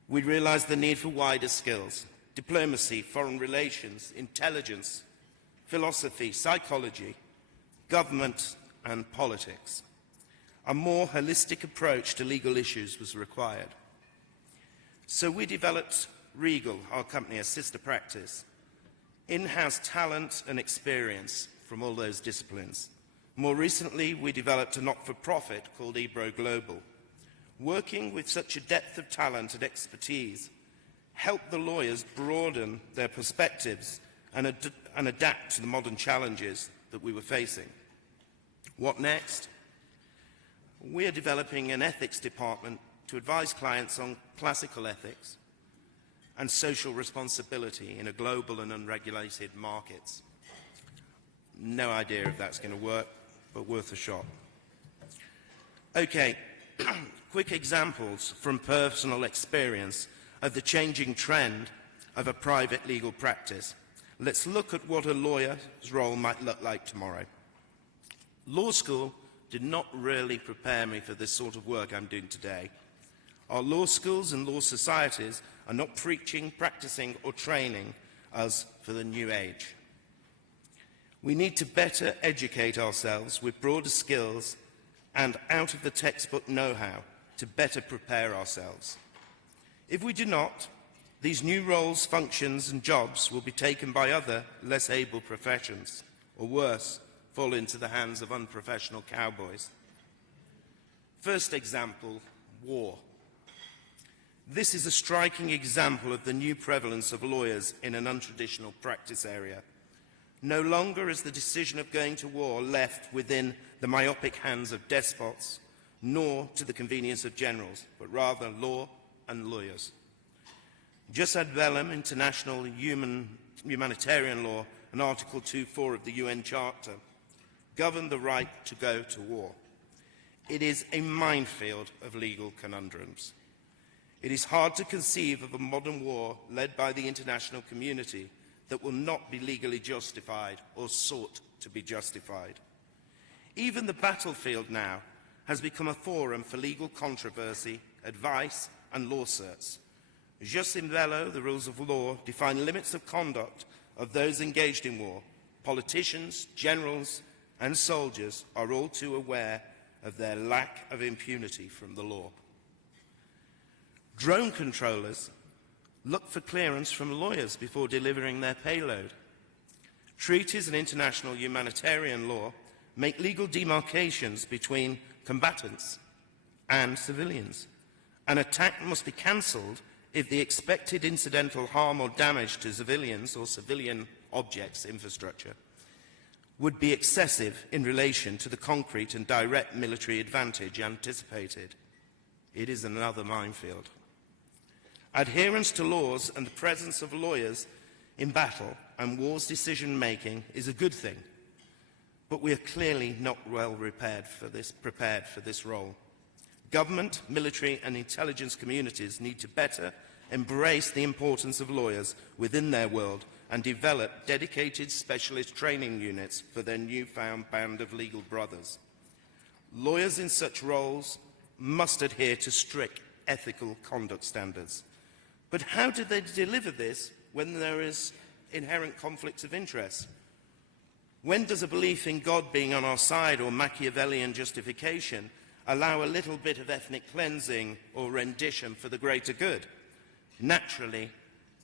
we realised the need for wider skills: diplomacy, foreign relations, intelligence, philosophy, psychology, government, and politics. A more holistic approach to legal issues was required. So we developed Regal, our company, a sister practice, in-house talent and experience from all those disciplines. More recently, we developed a not-for-profit called Ebro Global. Working with such a depth of talent and expertise helped the lawyers broaden their perspectives and adapt to the modern challenges that we were facing. What next? We are developing an ethics department to advise clients on classical ethics and social responsibility in a global and unregulated markets. No idea if that's going to work, but worth a shot. Okay, quick examples from personal experience of the changing trend of a private legal practice. Let's look at what a lawyer's role might look like tomorrow. Law school did not really prepare me for this sort of work I'm doing today. Our law schools and law societies are not preaching, practicing, or training us for the new age. We need to better educate ourselves with broader skills and out of the textbook know-how to better prepare ourselves. If we do not, these new roles, functions and jobs will be taken by other, less able professions, or worse, fall into the hands of unprofessional cowboys. First example, war. This is a striking example of the new prevalence of lawyers in an untraditional practice area. No longer is the decision of going to war left within the myopic hands of despots, nor to the convenience of generals, but rather law and lawyers. Jus ad bellum, international humanitarian law, and Article 2.4 of the UN Charter govern the right to go to war. It is a minefield of legal conundrums. It is hard to conceive of a modern war led by the international community that will not be legally justified or sought to be justified. Even the battlefield now has become a forum for legal controversy, advice and lawsuits. Jus in bello, the rules of law, define limits of conduct of those engaged in war. Politicians, generals and soldiers are all too aware of their lack of impunity from the law. Drone controllers look for clearance from lawyers before delivering their payload. Treaties and international humanitarian law make legal demarcations between combatants and civilians. An attack must be cancelled if the expected incidental harm or damage to civilians or civilian objects, infrastructure, would be excessive in relation to the concrete and direct military advantage anticipated. It is another minefield. Adherence to laws and the presence of lawyers in battle and war's decision-making is a good thing, but we are clearly not well prepared for this role. Government, military and intelligence communities need to better embrace the importance of lawyers within their world and develop dedicated specialist training units for their newfound band of legal brothers. Lawyers in such roles must adhere to strict ethical conduct standards. But how do they deliver this when there is inherent conflicts of interest? When does a belief in God being on our side or Machiavellian justification allow a little bit of ethnic cleansing or rendition for the greater good? Naturally,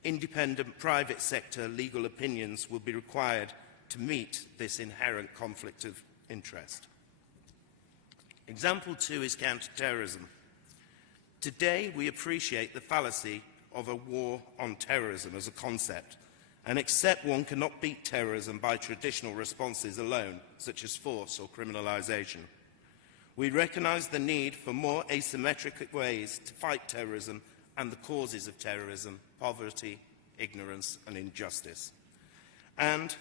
independent private sector legal opinions will be required to meet this inherent conflict of interest. Example 2 is counter-terrorism. Today, we appreciate the fallacy of a war on terrorism as a concept and accept one cannot beat terrorism by traditional responses alone, such as force or criminalization. We recognize the need for more asymmetric ways to fight terrorism and the causes of terrorism, poverty, ignorance and injustice, and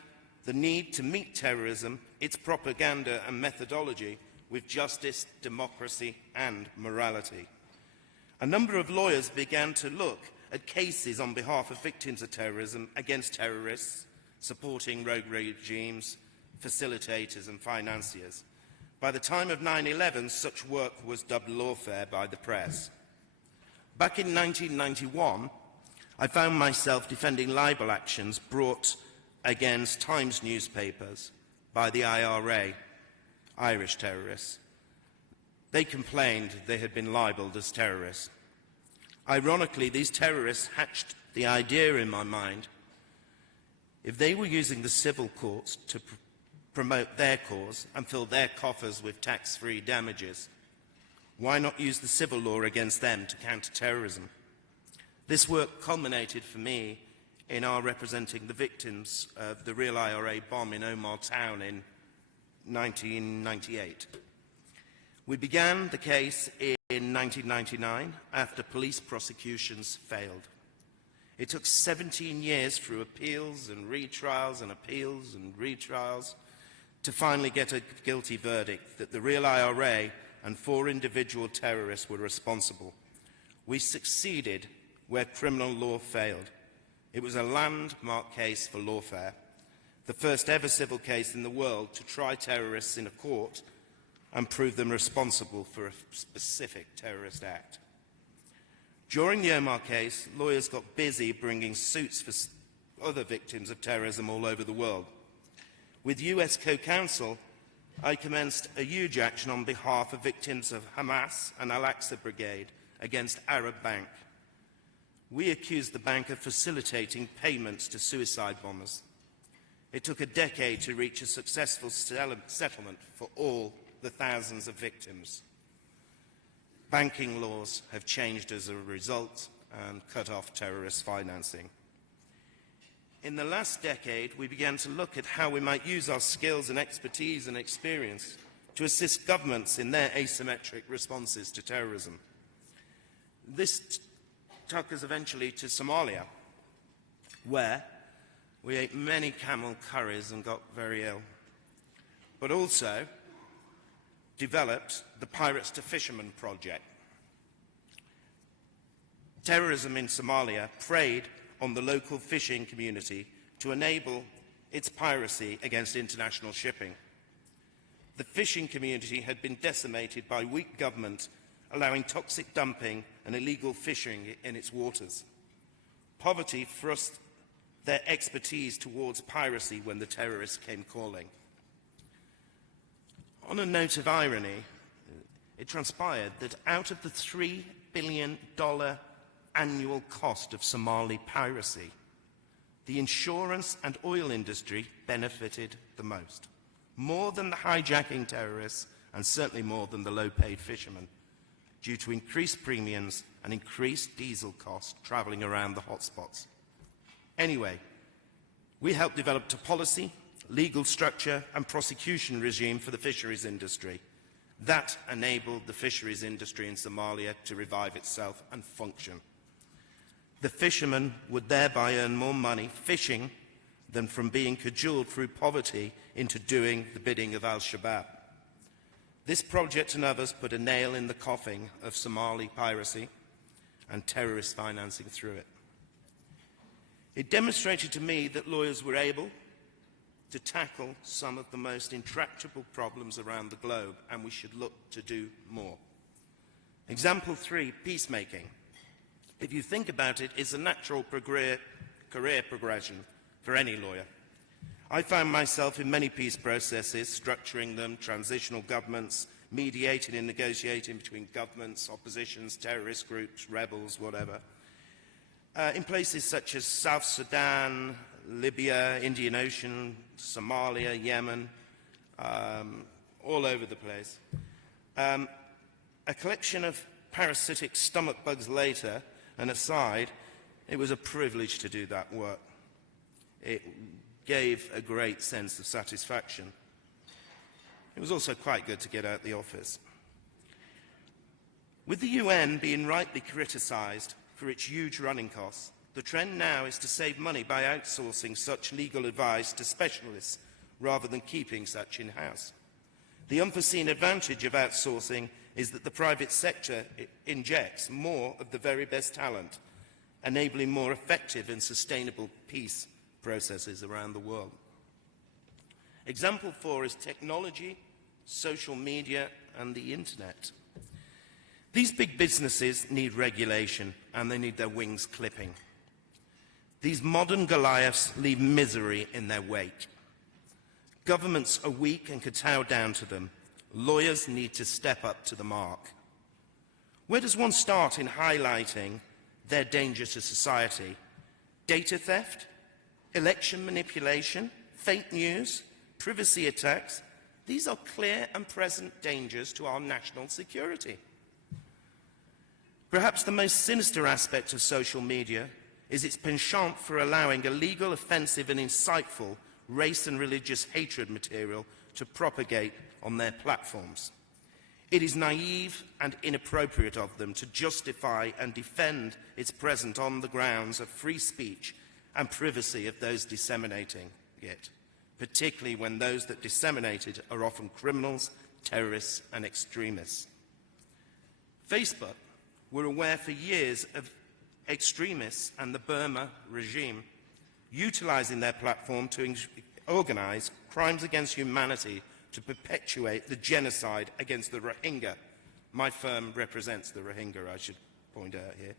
the need to meet terrorism, its propaganda and methodology with justice, democracy and morality. A number of lawyers began to look at cases on behalf of victims of terrorism against terrorists, supporting rogue regimes, facilitators and financiers. By the time of 9/11, such work was dubbed lawfare by the press. Back in 1991, I found myself defending libel actions brought against Times newspapers by the IRA, Irish terrorists. They complained they had been libelled as terrorists. Ironically, these terrorists hatched the idea in my mind, if they were using the civil courts to promote their cause and fill their coffers with tax-free damages, why not use the civil law against them to counter terrorism? This work culminated for me in our representing the victims of the real IRA bomb in Omagh Town in 1998. We began the case in 1999 after police prosecutions failed. It took 17 years through appeals and retrials and appeals and retrials to finally get a guilty verdict that the real IRA and 4 individual terrorists were responsible. We succeeded where criminal law failed. It was a landmark case for lawfare, the first ever civil case in the world to try terrorists in a court and prove them responsible for a specific terrorist act. During the Omagh case, lawyers got busy bringing suits for other victims of terrorism all over the world. With US co-counsel, I commenced a huge action on behalf of victims of Hamas and Al-Aqsa Brigade against Arab Bank. We accused the bank of facilitating payments to suicide bombers. It took a decade to reach a successful settlement for all the thousands of victims. Banking laws have changed as a result and cut off terrorist financing. In the last decade, we began to look at how we might use our skills and expertise and experience to assist governments in their asymmetric responses to terrorism. This took us eventually to Somalia, where we ate many camel curries and got very ill, but also developed the Pirates to Fishermen project. Terrorism in Somalia preyed on the local fishing community to enable its piracy against international shipping. The fishing community had been decimated by weak government, allowing toxic dumping and illegal fishing in its waters. Poverty thrust their expertise towards piracy when the terrorists came calling. On a note of irony, it transpired that out of the $3 billion annual cost of Somali piracy, the insurance and oil industry benefited the most, more than the hijacking terrorists and certainly more than the low-paid fishermen, due to increased premiums and increased diesel costs travelling around the hotspots. Anyway, we helped develop a policy, legal structure and prosecution regime for the fisheries industry. That enabled the fisheries industry in Somalia to revive itself and function. The fishermen would thereby earn more money fishing than from being cajoled through poverty into doing the bidding of Al-Shabaab. This project and others put a nail in the coffin of Somali piracy and terrorist financing through it. It demonstrated to me that lawyers were able to tackle some of the most intractable problems around the globe, and we should look to do more. Example 3, peacemaking. If you think about it, it's a natural career progression for any lawyer. I found myself in many peace processes, structuring them, transitional governments, mediating and negotiating between governments, oppositions, terrorist groups, rebels, whatever. In places such as South Sudan, Libya, Indian Ocean, Somalia, Yemen, all over the place. A collection of parasitic stomach bugs later, and aside, it was a privilege to do that work. It gave a great sense of satisfaction. It was also quite good to get out of the office. With the UN being rightly criticised for its huge running costs, the trend now is to save money by outsourcing such legal advice to specialists rather than keeping such in-house. The unforeseen advantage of outsourcing is that the private sector injects more of the very best talent, enabling more effective and sustainable peace processes around the world. Example 4 is technology, social media, and the internet. These big businesses need regulation, and they need their wings clipping. These modern Goliaths leave misery in their wake. Governments are weak and kowtow down to them. Lawyers need to step up to the mark. Where does one start in highlighting their danger to society? Data theft, election manipulation, fake news, privacy attacks. These are clear and present dangers to our national security. Perhaps the most sinister aspect of social media is its penchant for allowing illegal, offensive and insightful race and religious hatred material to propagate on their platforms. It is naive and inappropriate of them to justify and defend its presence on the grounds of free speech and privacy of those disseminating it, particularly when those that disseminate it are often criminals, terrorists and extremists. Facebook were aware for years of extremists and the Burma regime utilizing their platform to organize crimes against humanity to perpetuate the genocide against the Rohingya. My firm represents the Rohingya, I should point out here.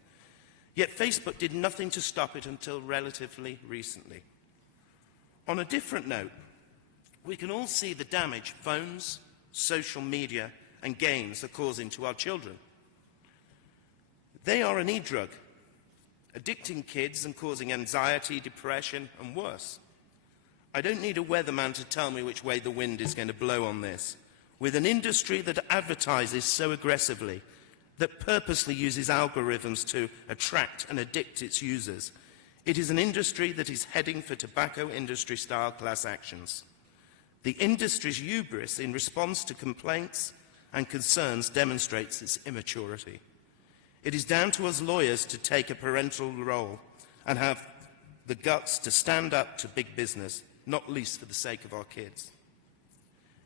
Yet Facebook did nothing to stop it until relatively recently. On a different note, We can all see the damage phones, social media, and games are causing to our children. They are an e-drug, addicting kids and causing anxiety, depression, and worse. I don't need a weatherman to tell me which way the wind is going to blow on this. With an industry that advertises so aggressively, that purposely uses algorithms to attract and addict its users, it is an industry that is heading for tobacco industry-style class actions. The industry's hubris in response to complaints and concerns demonstrates its immaturity. It is down to us lawyers to take a parental role and have the guts to stand up to big business, not least for the sake of our kids.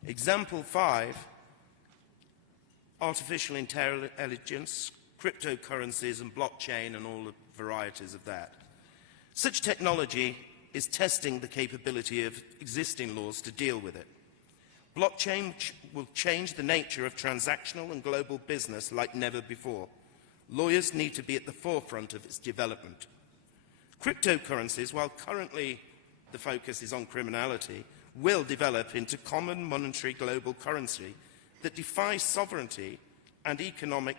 Example 5, artificial intelligence, cryptocurrencies and blockchain and all the varieties of that. Such technology is testing the capability of existing laws to deal with it. Blockchain will change the nature of transactional and global business like never before. Lawyers need to be at the forefront of its development. Cryptocurrencies, while currently the focus is on criminality, will develop into common monetary global currency that defies sovereignty and economic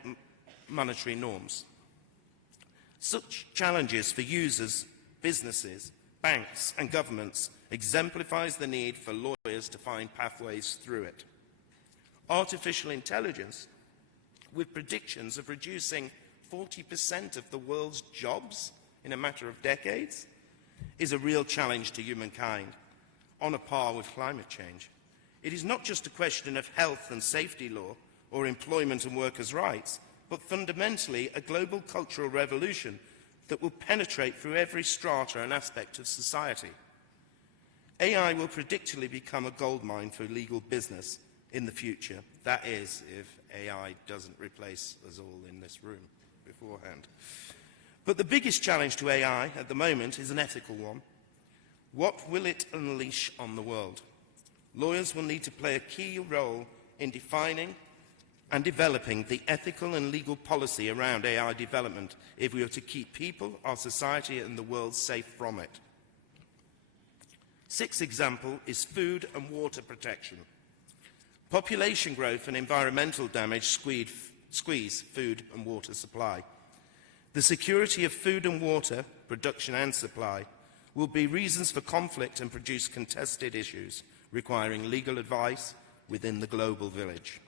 monetary norms. Such challenges for users, businesses, banks and governments exemplifies the need for lawyers to find pathways through it. Artificial intelligence, with predictions of reducing 40% of the world's jobs in a matter of decades, is a real challenge to humankind, on a par with climate change. It is not just a question of health and safety law or employment and workers' rights, but fundamentally a global cultural revolution that will penetrate through every strata and aspect of society. AI will predictably become a goldmine for legal business in the future. That is, if AI doesn't replace us all in this room beforehand. But the biggest challenge to AI at the moment is an ethical one. What will it unleash on the world? Lawyers will need to play a key role in defining and developing the ethical and legal policy around AI development if we are to keep people, our society and the world safe from it. Sixth example is food and water protection. Population growth and environmental damage squeeze food and water supply. The security of food and water, production and supply, will be reasons for conflict and produce contested issues requiring legal advice within the global village.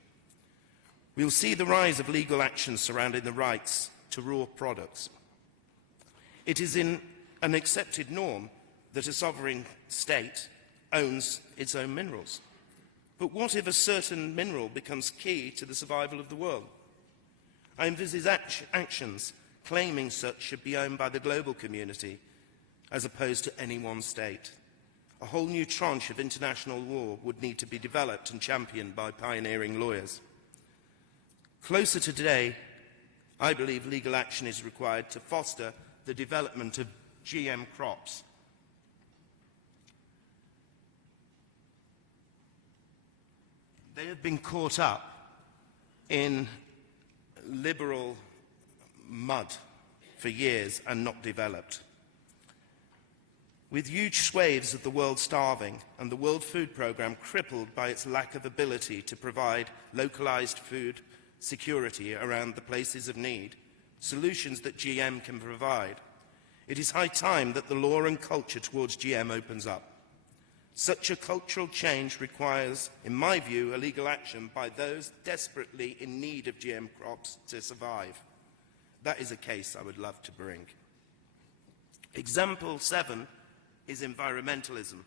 We will see the rise of legal action surrounding the rights to raw products. It is an accepted norm that a sovereign state owns its own minerals. But what if a certain mineral becomes key to the survival of the world? I envisage actions claiming such should be owned by the global community as opposed to any one state. A whole new tranche of international law would need to be developed and championed by pioneering lawyers. Closer to today, I believe legal action is required to foster the development of GM crops. They have been caught up in liberal mud for years and not developed. With huge swathes of the world starving and the World Food Programme crippled by its lack of ability to provide localized food security around the places of need, solutions that GM can provide, it is high time that the law and culture towards GM opens up. Such a cultural change requires, in my view, a legal action by those desperately in need of GM crops to survive. That is a case I would love to bring. Example 7 is environmentalism.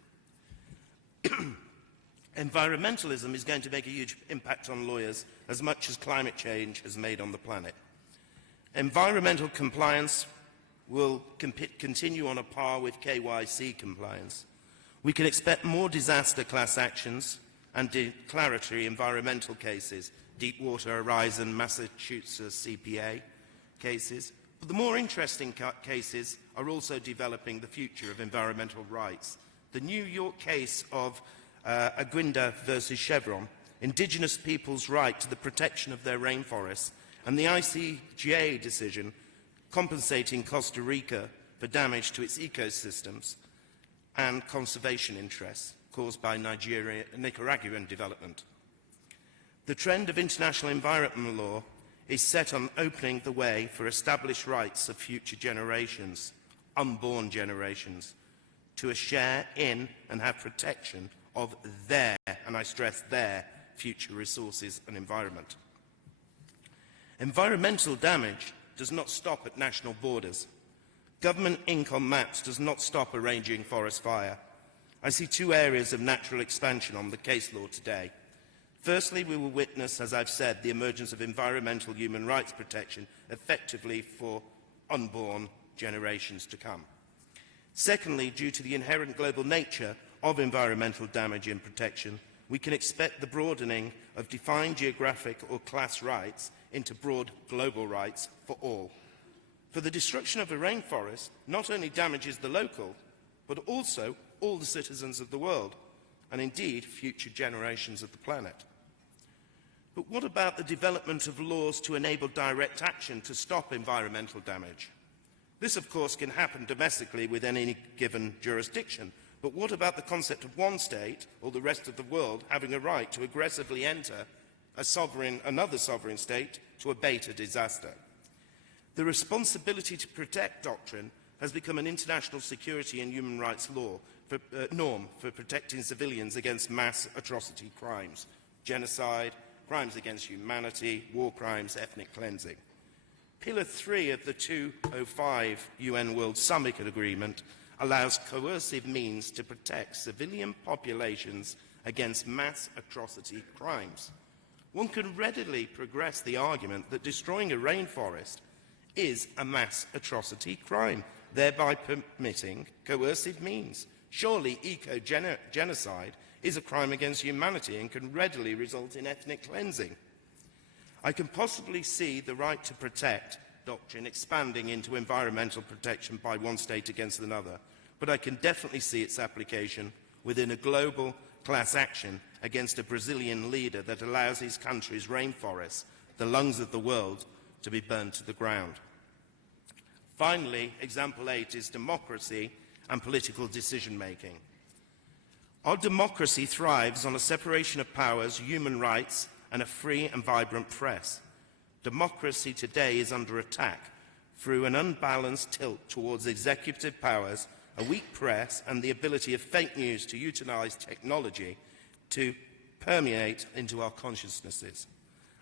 Environmentalism is going to make a huge impact on lawyers as much as climate change has made on the planet. Environmental compliance will continue on a par with KYC compliance. We can expect more disaster class actions and declaratory environmental cases, Deepwater Horizon, Massachusetts CPA cases. But the more interesting cases are also developing the future of environmental rights. The New York case of Aguinda versus Chevron, indigenous people's right to the protection of their rainforests, and the ICJ decision compensating Costa Rica for damage to its ecosystems and conservation interests. caused by Nicaraguan development. The trend of international environment law is set on opening the way for established rights of future generations, unborn generations, to a share in and have protection of their, and I stress their, future resources and environment. Environmental damage does not stop at national borders. Government ink on maps does not stop a raging forest fire. I see two areas of natural expansion on the case law today. Firstly, we will witness, as I've said, the emergence of environmental human rights protection effectively for unborn generations to come. Secondly, due to the inherent global nature of environmental damage and protection, we can expect the broadening of defined geographic or class rights into broad global rights for all. For the destruction of a rainforest not only damages the local, but also all the citizens of the world, and indeed future generations of the planet. But what about the development of laws to enable direct action to stop environmental damage? This, of course, can happen domestically within any given jurisdiction, but what about the concept of one state, or the rest of the world, having a right to aggressively enter another sovereign state to abate a disaster? The responsibility to protect doctrine has become an international security and human rights law norm for protecting civilians against mass atrocity crimes, genocide, crimes against humanity, war crimes, ethnic cleansing. Pillar 3 of the 2005 UN World Summit Agreement allows coercive means to protect civilian populations against mass atrocity crimes. One can readily progress the argument that destroying a rainforest is a mass atrocity crime, thereby permitting coercive means. Surely eco-genocide is a crime against humanity and can readily result in ethnic cleansing. I can possibly see the right to protect doctrine expanding into environmental protection by one state against another, but I can definitely see its application within a global class action against a Brazilian leader that allows his country's rainforests, the lungs of the world, to be burned to the ground. Finally, example 8 is democracy and political decision-making. Our democracy thrives on a separation of powers, human rights, and a free and vibrant press. Democracy today is under attack through an unbalanced tilt towards executive powers, a weak press, and the ability of fake news to utilize technology to permeate into our consciousnesses.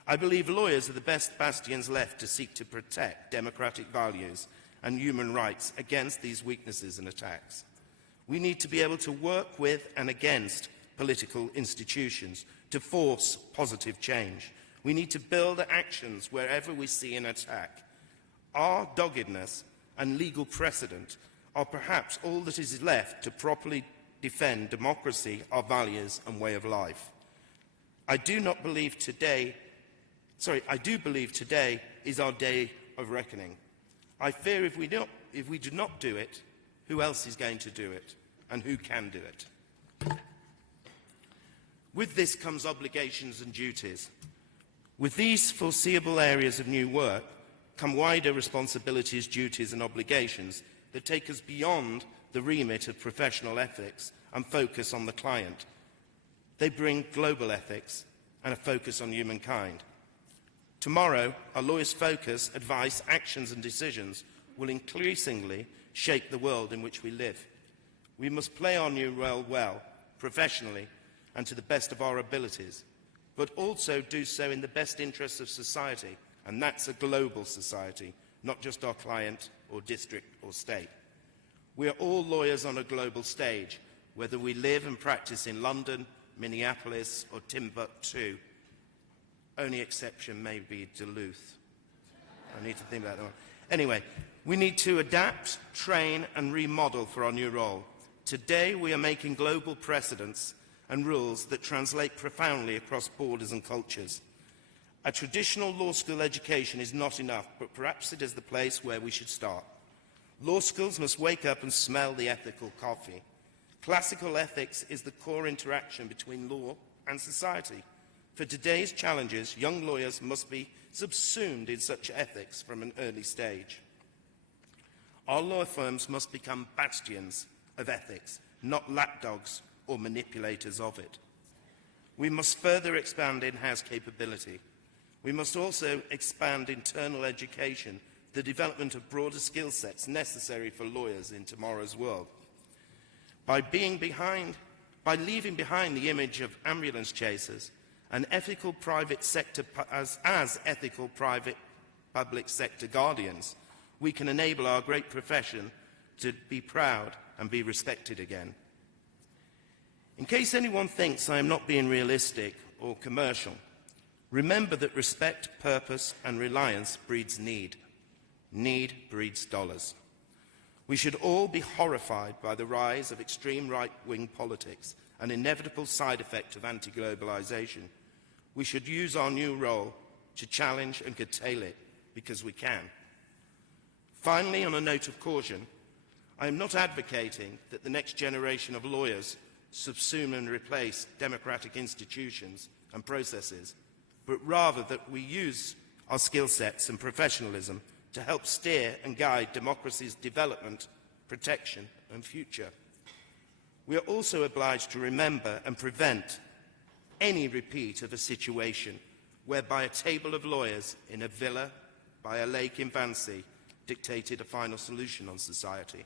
I believe lawyers are the best bastions left to seek to protect democratic values and human rights against these weaknesses and attacks. We need to be able to work with and against political institutions to force positive change. We need to build actions wherever we see an attack. Our doggedness and legal precedent are perhaps all that is left to properly defend democracy, our values and way of life. I do believe today is our day of reckoning. I fear if we do not do it, who else is going to do it, and who can do it? With this comes obligations and duties. With these foreseeable areas of new work come wider responsibilities, duties and obligations that take us beyond the remit of professional ethics and focus on the client. They bring global ethics and a focus on humankind. Tomorrow, our lawyers' focus, advice, actions and decisions will increasingly shape the world in which we live. We must play our new role well, professionally, and to the best of our abilities, but also do so in the best interests of society, and that's a global society, not just our client or district or state. We are all lawyers on a global stage, whether we live and practice in London, Minneapolis or Timbuktu. Only exception may be Duluth. I need to think about that one. Anyway, we need to adapt, train and remodel for our new role. Today we are making global precedents and rules that translate profoundly across borders and cultures. A traditional law school education is not enough, but perhaps it is the place where we should start. Law schools must wake up and smell the ethical coffee. Classical ethics is the core interaction between law and society. For today's challenges, young lawyers must be subsumed in such ethics from an early stage. Our law firms must become bastions of ethics, not lapdogs or manipulators of it. We must further expand in-house capability. We must also expand internal education, the development of broader skill sets necessary for lawyers in tomorrow's world. By leaving behind the image of ambulance chasers and ethical private sector as ethical private public sector guardians, we can enable our great profession to be proud and be respected again. In case anyone thinks I am not being realistic or commercial, remember that respect, purpose, and reliance breeds need. Need breeds dollars. We should all be horrified by the rise of extreme right-wing politics, an inevitable side effect of anti-globalization. We should use our new role to challenge and curtail it, because we can. Finally, on a note of caution, I am not advocating that the next generation of lawyers subsume and replace democratic institutions and processes, but rather that we use our skill sets and professionalism to help steer and guide democracy's development, protection, and future. We are also obliged to remember and prevent any repeat of a situation whereby a table of lawyers in a villa by a lake in Vancy dictated a final solution on society.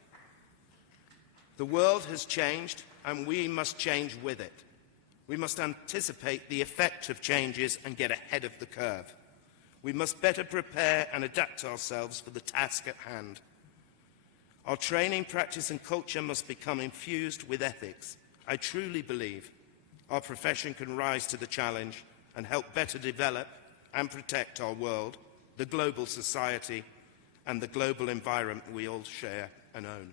The world has changed, and we must change with it. We must anticipate the effect of changes and get ahead of the curve. We must better prepare and adapt ourselves for the task at hand. Our training, practice, and culture must become infused with ethics. I truly believe our profession can rise to the challenge and help better develop and protect our world, the global society, and the global environment we all share and own.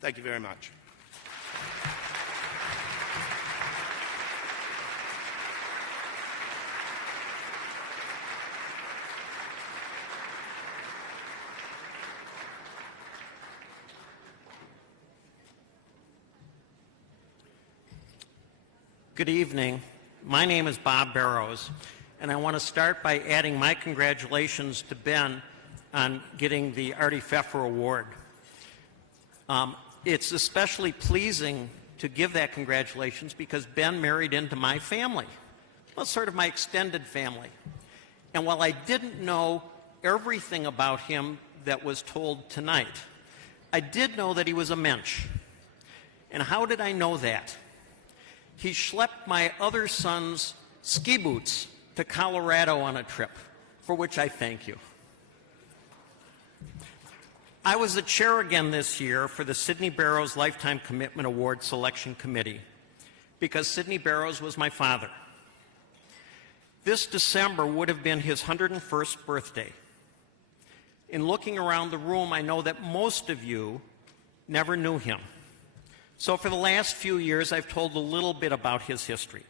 Thank you very much. Good evening. My name is Bob Barrows, and I want to start by adding my congratulations to Ben on getting the Artie Pfeffer Award. It's especially pleasing to give that congratulations because Ben married into my family, well, sort of my extended family. And while I didn't know everything about him that was told tonight, I did know that he was a mensch. And how did I know that? He schlepped my other son's ski boots to Colorado on a trip, for which I thank you. I was the chair again this year for the Sidney Barrows Lifetime Commitment Award Selection Committee because Sidney Barrows was my father. This December would have been his 101st birthday. In looking around the room, I know that most of you never knew him. So for the last few years, I've told a little bit about his history.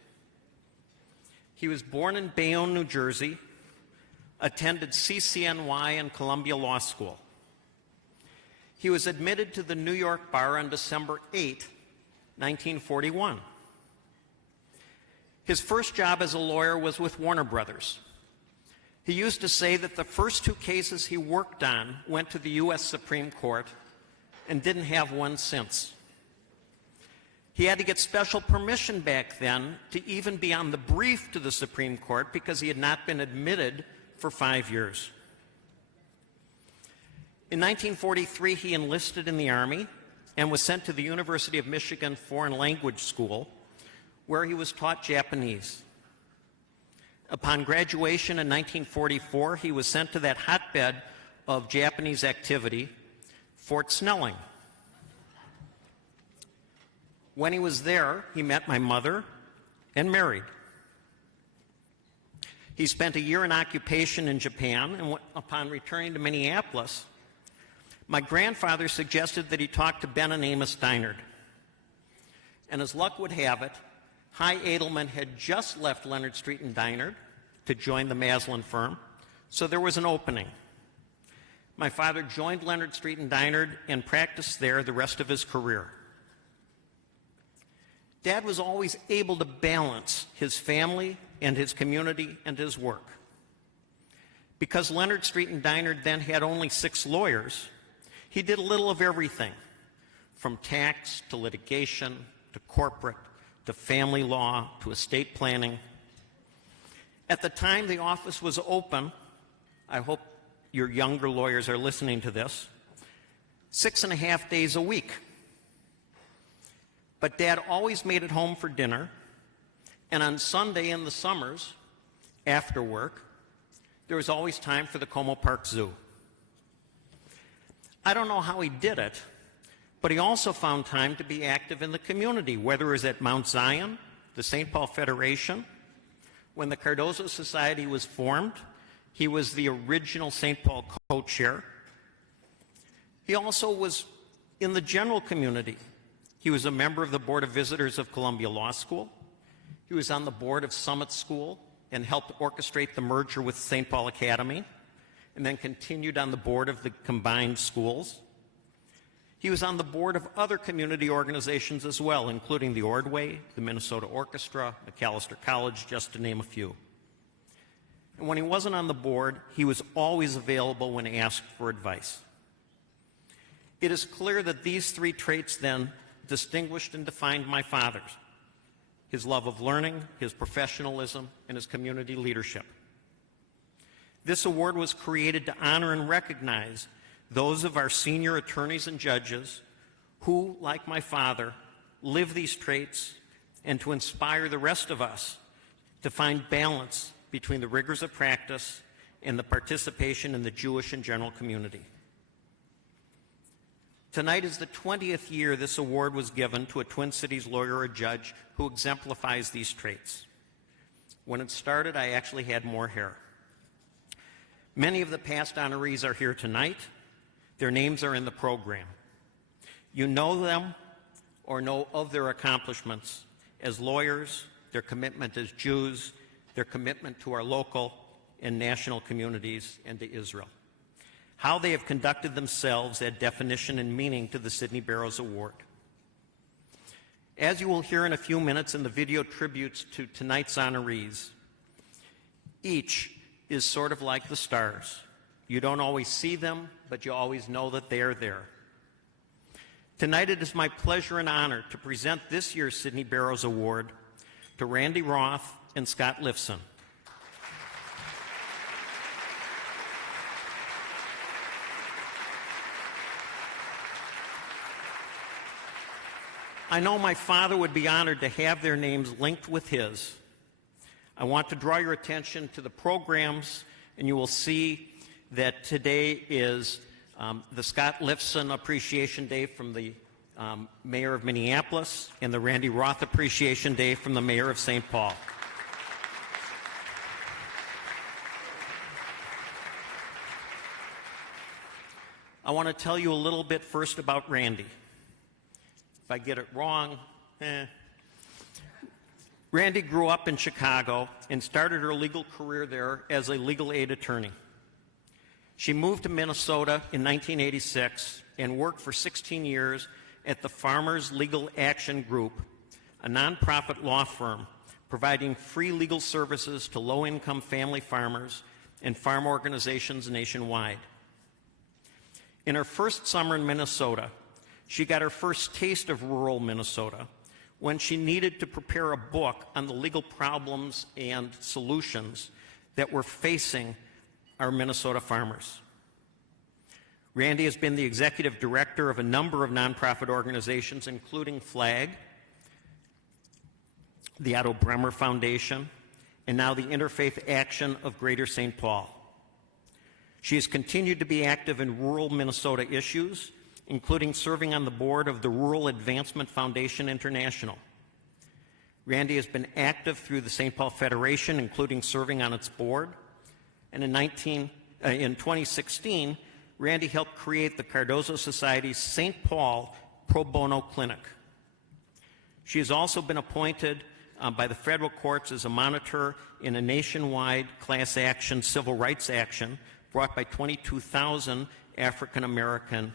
He was born in Bayonne, New Jersey, attended CCNY and Columbia Law School. He was admitted to the New York Bar on December 8, 1941. His first job as a lawyer was with Warner Brothers. He used to say that the first two cases he worked on went to the U.S. Supreme Court and didn't have one since. He had to get special permission back then to even be on the brief to the Supreme Court because he had not been admitted for 5 years. In 1943, he enlisted in the Army and was sent to the University of Michigan Foreign Language School, where he was taught Japanese. Upon graduation in 1944, he was sent to that hotbed of Japanese activity, Fort Snelling. When he was there, he met my mother and married. He spent a year in occupation in Japan, and upon returning to Minneapolis, my grandfather suggested that he talk to Ben and Amos Deinard. And as luck would have it, Hy Edelman had just left Leonard Street and Deinard to join the Maslin firm, so there was an opening. My father joined Leonard Street and Deinard and practiced there the rest of his career. Dad was always able to balance his family and his community and his work. Because Leonard Street and Deinard then had only 6 lawyers, he did a little of everything, from tax to litigation to corporate to family law, to estate planning. At the time the office was open, I hope your younger lawyers are listening to this, 6.5 days a week. But Dad always made it home for dinner, and on Sunday in the summers, after work, there was always time for the Como Park Zoo. I don't know how he did it, but he also found time to be active in the community, whether it was at Mount Zion, the St. Paul Federation. When the Cardozo Society was formed, he was the original St. Paul co-chair. He also was in the general community. He was a member of the Board of Visitors of Columbia Law School. He was on the board of Summit School and helped orchestrate the merger with St. Paul Academy, and then continued on the board of the combined schools. He was on the board of other community organizations as well, including the Ordway, the Minnesota Orchestra, Macalester College, just to name a few. And when he wasn't on the board, he was always available when asked for advice. It is clear that these three traits then distinguished and defined my father's: his love of learning, his professionalism, and his community leadership. This award was created to honor and recognize those of our senior attorneys and judges who, like my father, live these traits, and to inspire the rest of us to find balance between the rigors of practice and the participation in the Jewish and general community. Tonight is the 20th year this award was given to a Twin Cities lawyer or judge who exemplifies these traits. When it started, I actually had more hair. Many of the past honorees are here tonight. Their names are in the program. You know them or know of their accomplishments as lawyers, their commitment as Jews, their commitment to our local and national communities and to Israel. How they have conducted themselves add definition and meaning to the Sidney Barrows Award. As you will hear in a few minutes in the video tributes to tonight's honorees, each is sort of like the stars. You don't always see them, but you always know that they are there. Tonight it is my pleasure and honor to present this year's Sidney Barrows Award to Randy Roth and Scott Lifson. I know my father would be honored to have their names linked with his. I want to draw your attention to the programs, and you will see that today is the Scott Lifson Appreciation Day from the Mayor of Minneapolis and the Randy Roth Appreciation Day from the Mayor of St. Paul. I want to tell you a little bit first about Randy. If I get it wrong, Randy grew up in Chicago and started her legal career there as a legal aid attorney. She moved to Minnesota in 1986 and worked for 16 years at the Farmers Legal Action Group, a nonprofit law firm providing free legal services to low-income family farmers and farm organizations nationwide. In her first summer in Minnesota, she got her first taste of rural Minnesota when she needed to prepare a book on the legal problems and solutions that were facing our Minnesota farmers. Randy has been the executive director of a number of nonprofit organizations, including FLAG, the Otto Bremer Foundation, and now the Interfaith Action of Greater St. Paul. She has continued to be active in rural Minnesota issues, including serving on the board of the Rural Advancement Foundation International. Randy has been active through the St. Paul Federation, including serving on its board. And in 2016, Randy helped create the Cardozo Society's St. Paul Pro Bono Clinic. She has also been appointed by the federal courts as a monitor in a nationwide class action civil rights action brought by 22,000 African American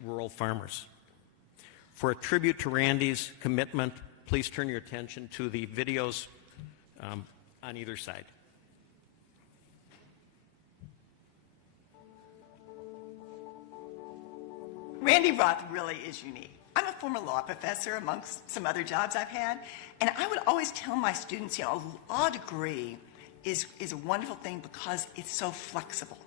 rural farmers. For a tribute to Randy's commitment, please turn your attention to the videos on either side. Randy Roth really is unique. I'm a former law professor amongst some other jobs I've had, and I would always tell my students, a law degree is a wonderful thing because it's so flexible.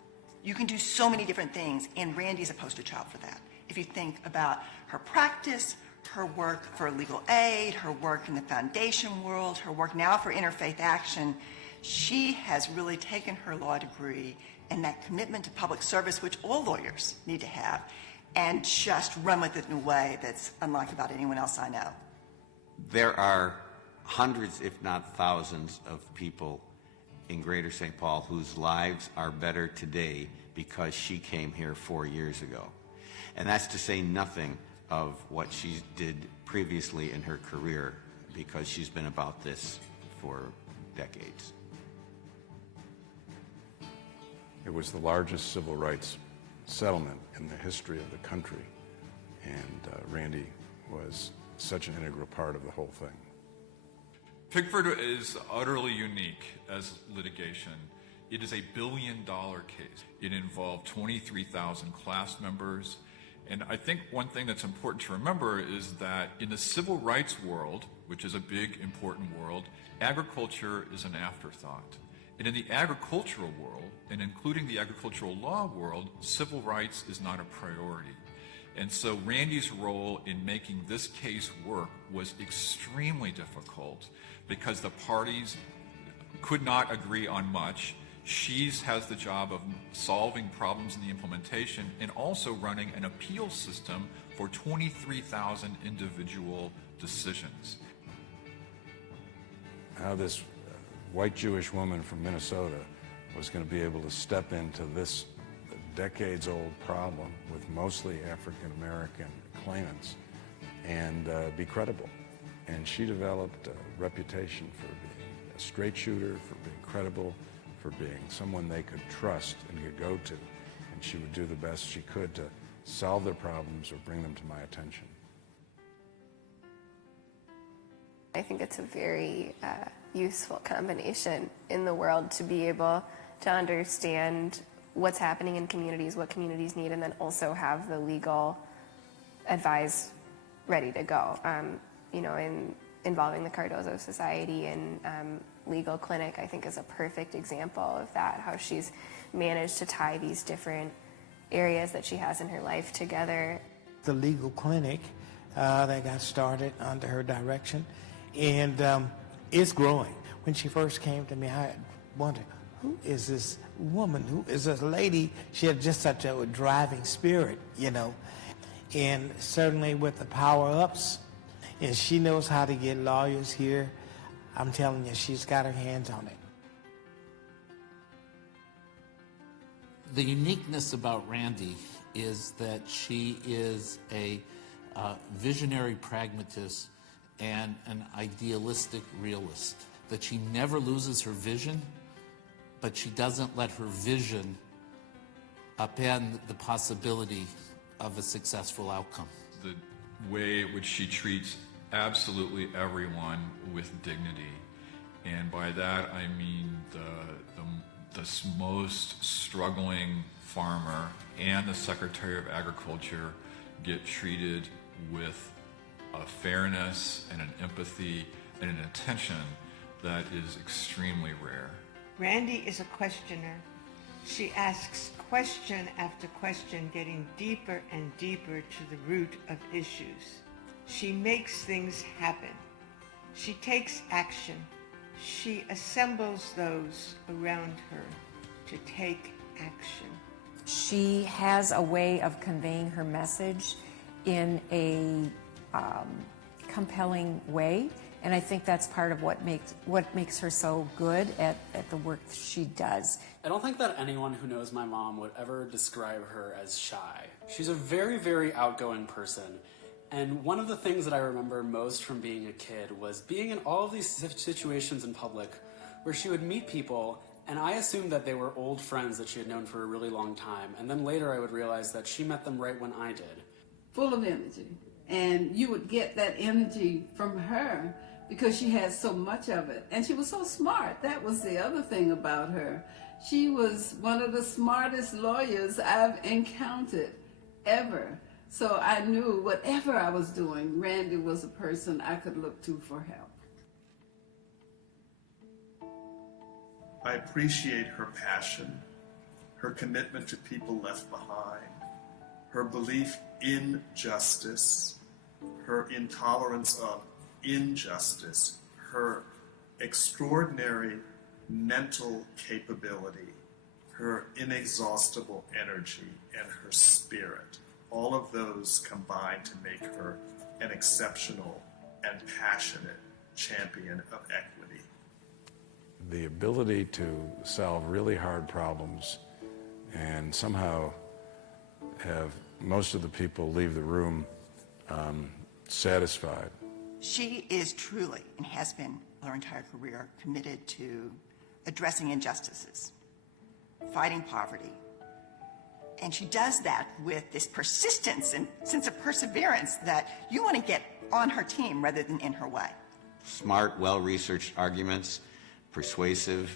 You can do so many different things, and Randy's a poster child for that. If you think about her practice, her work for legal aid, her work in the foundation world, her work now for interfaith action, she has really taken her law degree and that commitment to public service, which all lawyers need to have, and just run with it in a way that's unlike about anyone else I know. There are hundreds, if not thousands, of people in Greater St. Paul whose lives are better today because she came here 4 years ago. And that's to say nothing of what she did previously in her career, because she's been about this for decades. It was the largest civil rights settlement in the history of the country, and Randy was such an integral part of the whole thing. Pickford is utterly unique as litigation. It is a billion-dollar case. It involved 23,000 class members. And I think one thing that's important to remember is that in the civil rights world, which is a big, important world, agriculture is an afterthought. And in the agricultural world, and including the agricultural law world, civil rights is not a priority. And so Randy's role in making this case work was extremely difficult because the parties could not agree on much. She has the job of solving problems in the implementation and also running an appeal system for 23,000 individual decisions. How this white Jewish woman from Minnesota was going to be able to step into this decades-old problem with mostly African-American claimants and be credible. And she developed a reputation for being a straight shooter, for being credible, for being someone they could trust and could go to. And she would do the best she could to solve their problems or bring them to my attention. I think it's a very useful combination in the world to be able to understand what's happening in communities, what communities need, and then also have the legal advice ready to go. Involving the Cardozo Society and legal clinic, I think, is a perfect example of that, how she's managed to tie these different areas that she has in her life together. The legal clinic that got started under her direction, and it's growing. When she first came to me, I wondered, who is this woman? Who is this lady? She had just such a driving spirit, and certainly with the power-ups, and she knows how to get lawyers here. I'm telling you, she's got her hands on it. The uniqueness about Randy is that she is a visionary pragmatist and an idealistic realist. That she never loses her vision, but she doesn't let her vision upend the possibility of a successful outcome. The way in which she treats absolutely everyone with dignity. And by that I mean the most struggling farmer and the Secretary of Agriculture get treated with a fairness and an empathy and an attention that is extremely rare. Randy is a questioner. She asks question after question, getting deeper and deeper to the root of issues. She makes things happen. She takes action. She assembles those around her to take action. She has a way of conveying her message in a compelling way, and I think that's part of what makes her so good at the work she does. I don't think that anyone who knows my mom would ever describe her as shy. She's a very, very outgoing person. And one of the things that I remember most from being a kid was being in all of these situations in public where she would meet people, and I assumed that they were old friends that she had known for a really long time. And then later I would realize that she met them right when I did. Full of energy. And you would get that energy from her because she had so much of it. And she was so smart. That was the other thing about her. She was one of the smartest lawyers I've encountered ever. So I knew whatever I was doing, Randy was a person I could look to for help. I appreciate her passion, her commitment to people left behind, her belief in justice, her intolerance of injustice, her extraordinary mental capability, her inexhaustible energy, and her spirit. All of those combine to make her an exceptional and passionate champion of equity. The ability to solve really hard problems and somehow have most of the people leave the room satisfied. She is truly, and has been her entire career, committed to addressing injustices, fighting poverty. And she does that with this persistence and sense of perseverance that you want to get on her team rather than in her way. Smart, well-researched arguments, persuasive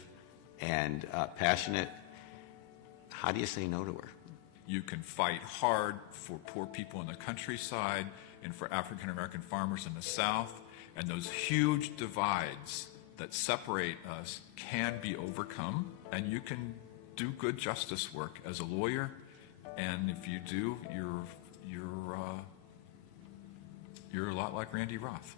and passionate. How do you say no to her? You can fight hard for poor people in the countryside and for African American farmers in the South, and those huge divides that separate us can be overcome, and you can do good justice work as a lawyer, and if you do, you're a lot like Randy Roth.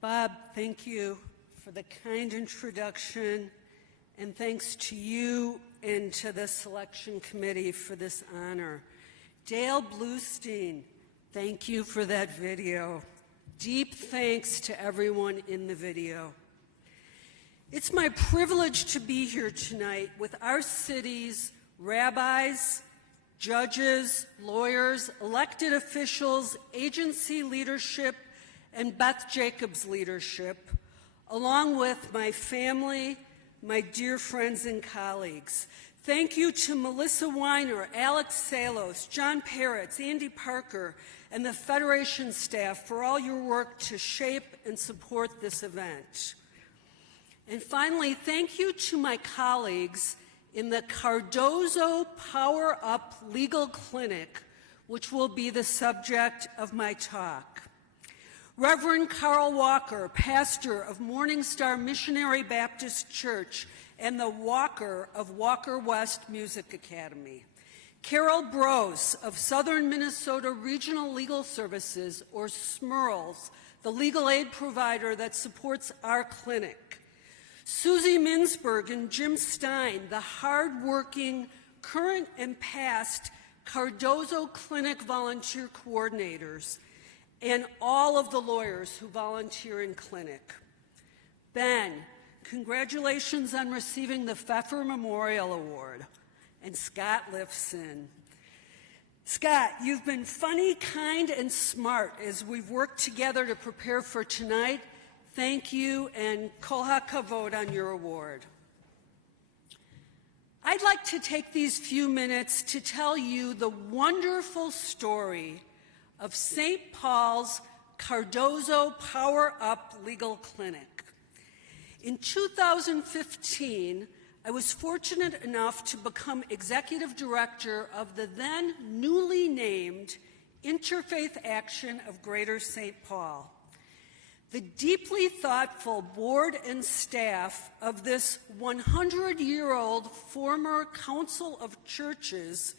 Bob, thank you for the kind introduction, and thanks to you and to the selection committee for this honor. Dale Bluestein, thank you for that video. Deep thanks to everyone in the video. It's my privilege to be here tonight with our city's rabbis, judges, lawyers, elected officials, agency leadership, and Beth Jacobs' leadership, along with my family, my dear friends and colleagues. Thank you to Melissa Weiner, Alex Salos, John Peretz, Andy Parker, and the Federation staff for all your work to shape and support this event. And finally, thank you to my colleagues in the Cardozo Power Up Legal Clinic, which will be the subject of my talk. Reverend Carl Walker, pastor of Morning Star Missionary Baptist Church and the Walker of Walker West Music Academy. Carol Brose of Southern Minnesota Regional Legal Services, or SMERLS, the legal aid provider that supports our clinic. Susie Minsberg and Jim Stein, the hardworking, current and past Cardozo Clinic volunteer coordinators, and all of the lawyers who volunteer in clinic. Ben, congratulations on receiving the Pfeffer Memorial Award. And Scott Lifson. Scott, you've been funny, kind, and smart as we've worked together to prepare for tonight. Thank you, and kol hakavod on your award. I'd like to take these few minutes to tell you the wonderful story of St. Paul's Cardozo Power Up Legal Clinic. In 2015, I was fortunate enough to become executive director of the then newly named Interfaith Action of Greater St. Paul. The deeply thoughtful board and staff of this 100-year-old former Council of Churches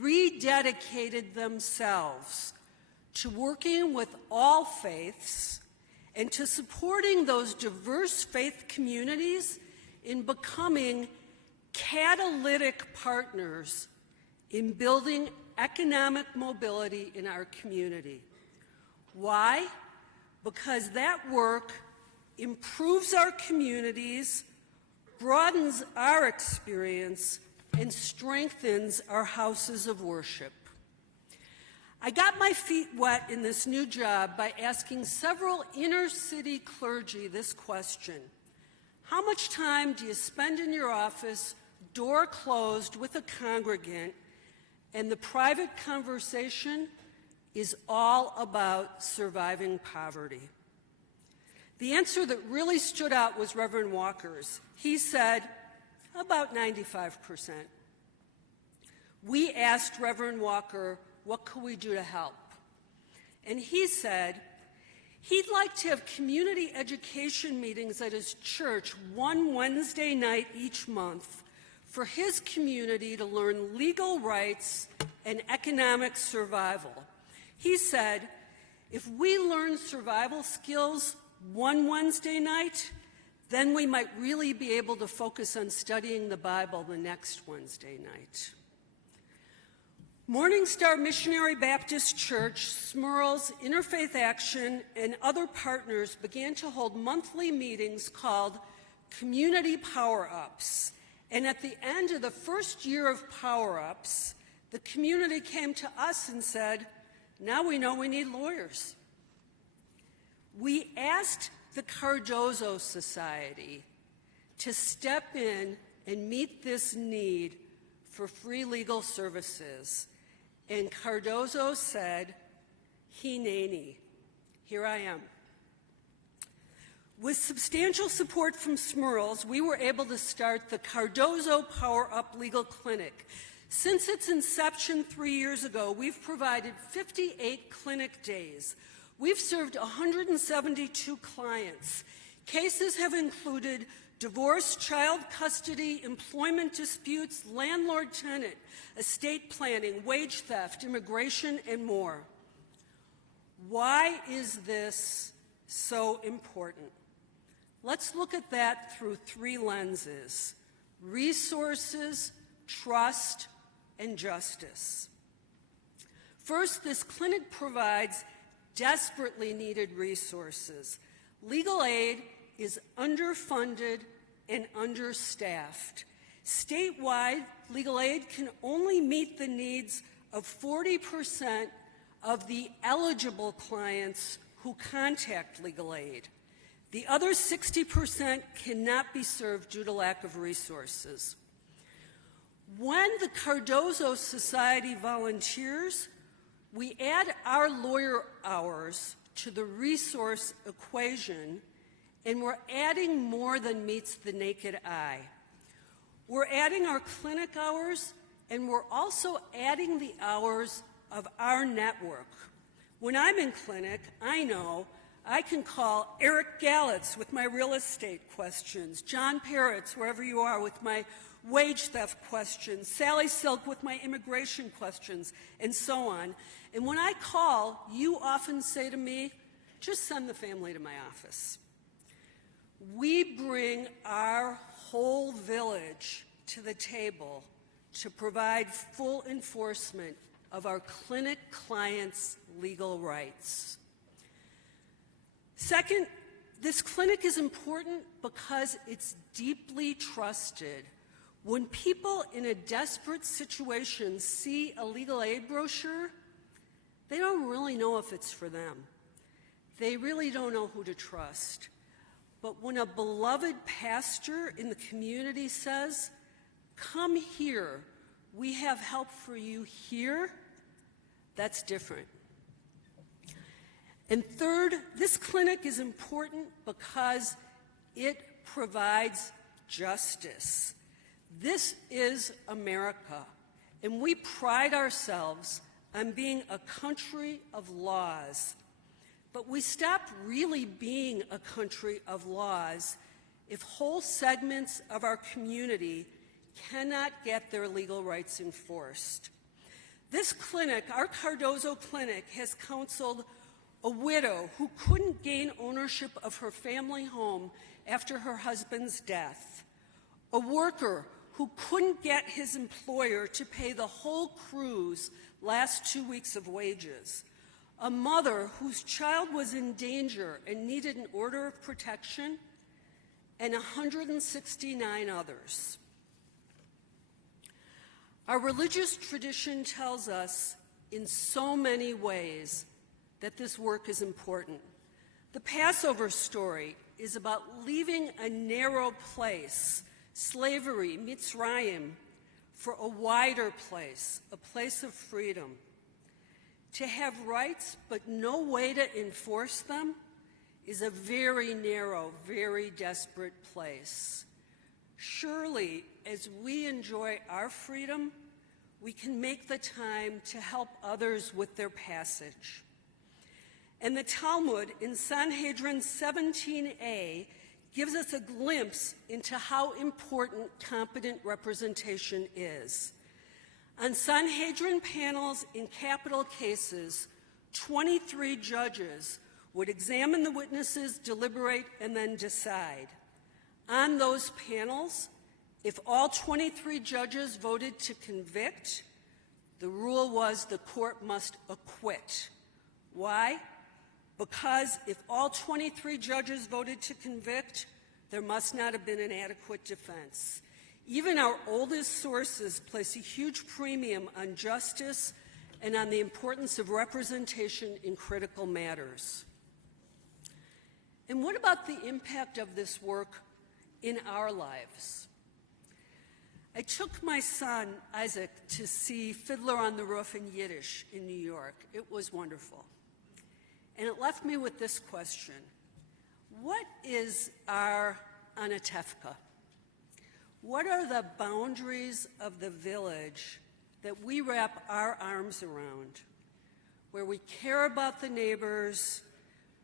rededicated themselves to working with all faiths and to supporting those diverse faith communities in becoming catalytic partners in building economic mobility in our community. Why? Because that work improves our communities, broadens our experience, and strengthens our houses of worship. I got my feet wet in this new job by asking several inner city clergy this question. How much time do you spend in your office, door closed with a congregant, and the private conversation is all about surviving poverty? The answer that really stood out was Reverend Walker's. He said, about 95%. We asked Reverend Walker, what could we do to help? And he said he'd like to have community education meetings at his church one Wednesday night each month for his community to learn legal rights and economic survival. He said, if we learn survival skills one Wednesday night, then we might really be able to focus on studying the Bible the next Wednesday night. Morning Star Missionary Baptist Church, Smurls, Interfaith Action, and other partners began to hold monthly meetings called Community Power-Ups. And at the end of the first year of Power-Ups, the community came to us and said, now we know we need lawyers. We asked the Cardozo Society to step in and meet this need for free legal services. And Cardozo said, Hineni, here I am. With substantial support from Smurls, we were able to start the Cardozo Power Up Legal Clinic. Since its inception 3 years ago, we've provided 58 clinic days. We've served 172 clients. Cases have included divorce, child custody, employment disputes, landlord-tenant, estate planning, wage theft, immigration, and more. Why is this so important? Let's look at that through three lenses: resources, trust, and justice. First, this clinic provides desperately needed resources. Legal aid is underfunded and understaffed. Statewide, legal aid can only meet the needs of 40% of the eligible clients who contact legal aid. The other 60% cannot be served due to lack of resources. When the Cardozo Society volunteers, we add our lawyer hours to the resource equation, and we're adding more than meets the naked eye. We're adding our clinic hours, and we're also adding the hours of our network. When I'm in clinic, I know I can call Eric Galitz with my real estate questions, John Peretz, wherever you are, with my wage theft questions, Sally Silk with my immigration questions, and so on. And when I call, you often say to me, just send the family to my office. We bring our whole village to the table to provide full enforcement of our clinic clients' legal rights. Second, this clinic is important because it's deeply trusted. When people in a desperate situation see a legal aid brochure, they don't really know if it's for them. They really don't know who to trust. But when a beloved pastor in the community says, come here, we have help for you here, that's different. And third, this clinic is important because it provides justice. This is America, and we pride ourselves on being a country of laws. But we stop really being a country of laws if whole segments of our community cannot get their legal rights enforced. This clinic, our Cardozo Clinic, has counseled a widow who couldn't gain ownership of her family home after her husband's death, a worker who couldn't get his employer to pay the whole crew's last 2 weeks of wages, a mother whose child was in danger and needed an order of protection, and 169 others. Our religious tradition tells us in so many ways that this work is important. The Passover story is about leaving a narrow place, slavery, Mitzrayim, for a wider place, a place of freedom. To have rights but no way to enforce them is a very narrow, very desperate place. Surely, as we enjoy our freedom, we can make the time to help others with their passage. And the Talmud in Sanhedrin 17a gives us a glimpse into how important competent representation is. On Sanhedrin panels in capital cases, 23 judges would examine the witnesses, deliberate, and then decide. On those panels, if all 23 judges voted to convict, the rule was the court must acquit. Why? Because if all 23 judges voted to convict, there must not have been an adequate defense. Even our oldest sources place a huge premium on justice and on the importance of representation in critical matters. And what about the impact of this work in our lives? I took my son, Isaac, to see Fiddler on the Roof in Yiddish in New York. It was wonderful. And it left me with this question. What is our Anatevka? What are the boundaries of the village that we wrap our arms around, where we care about the neighbors,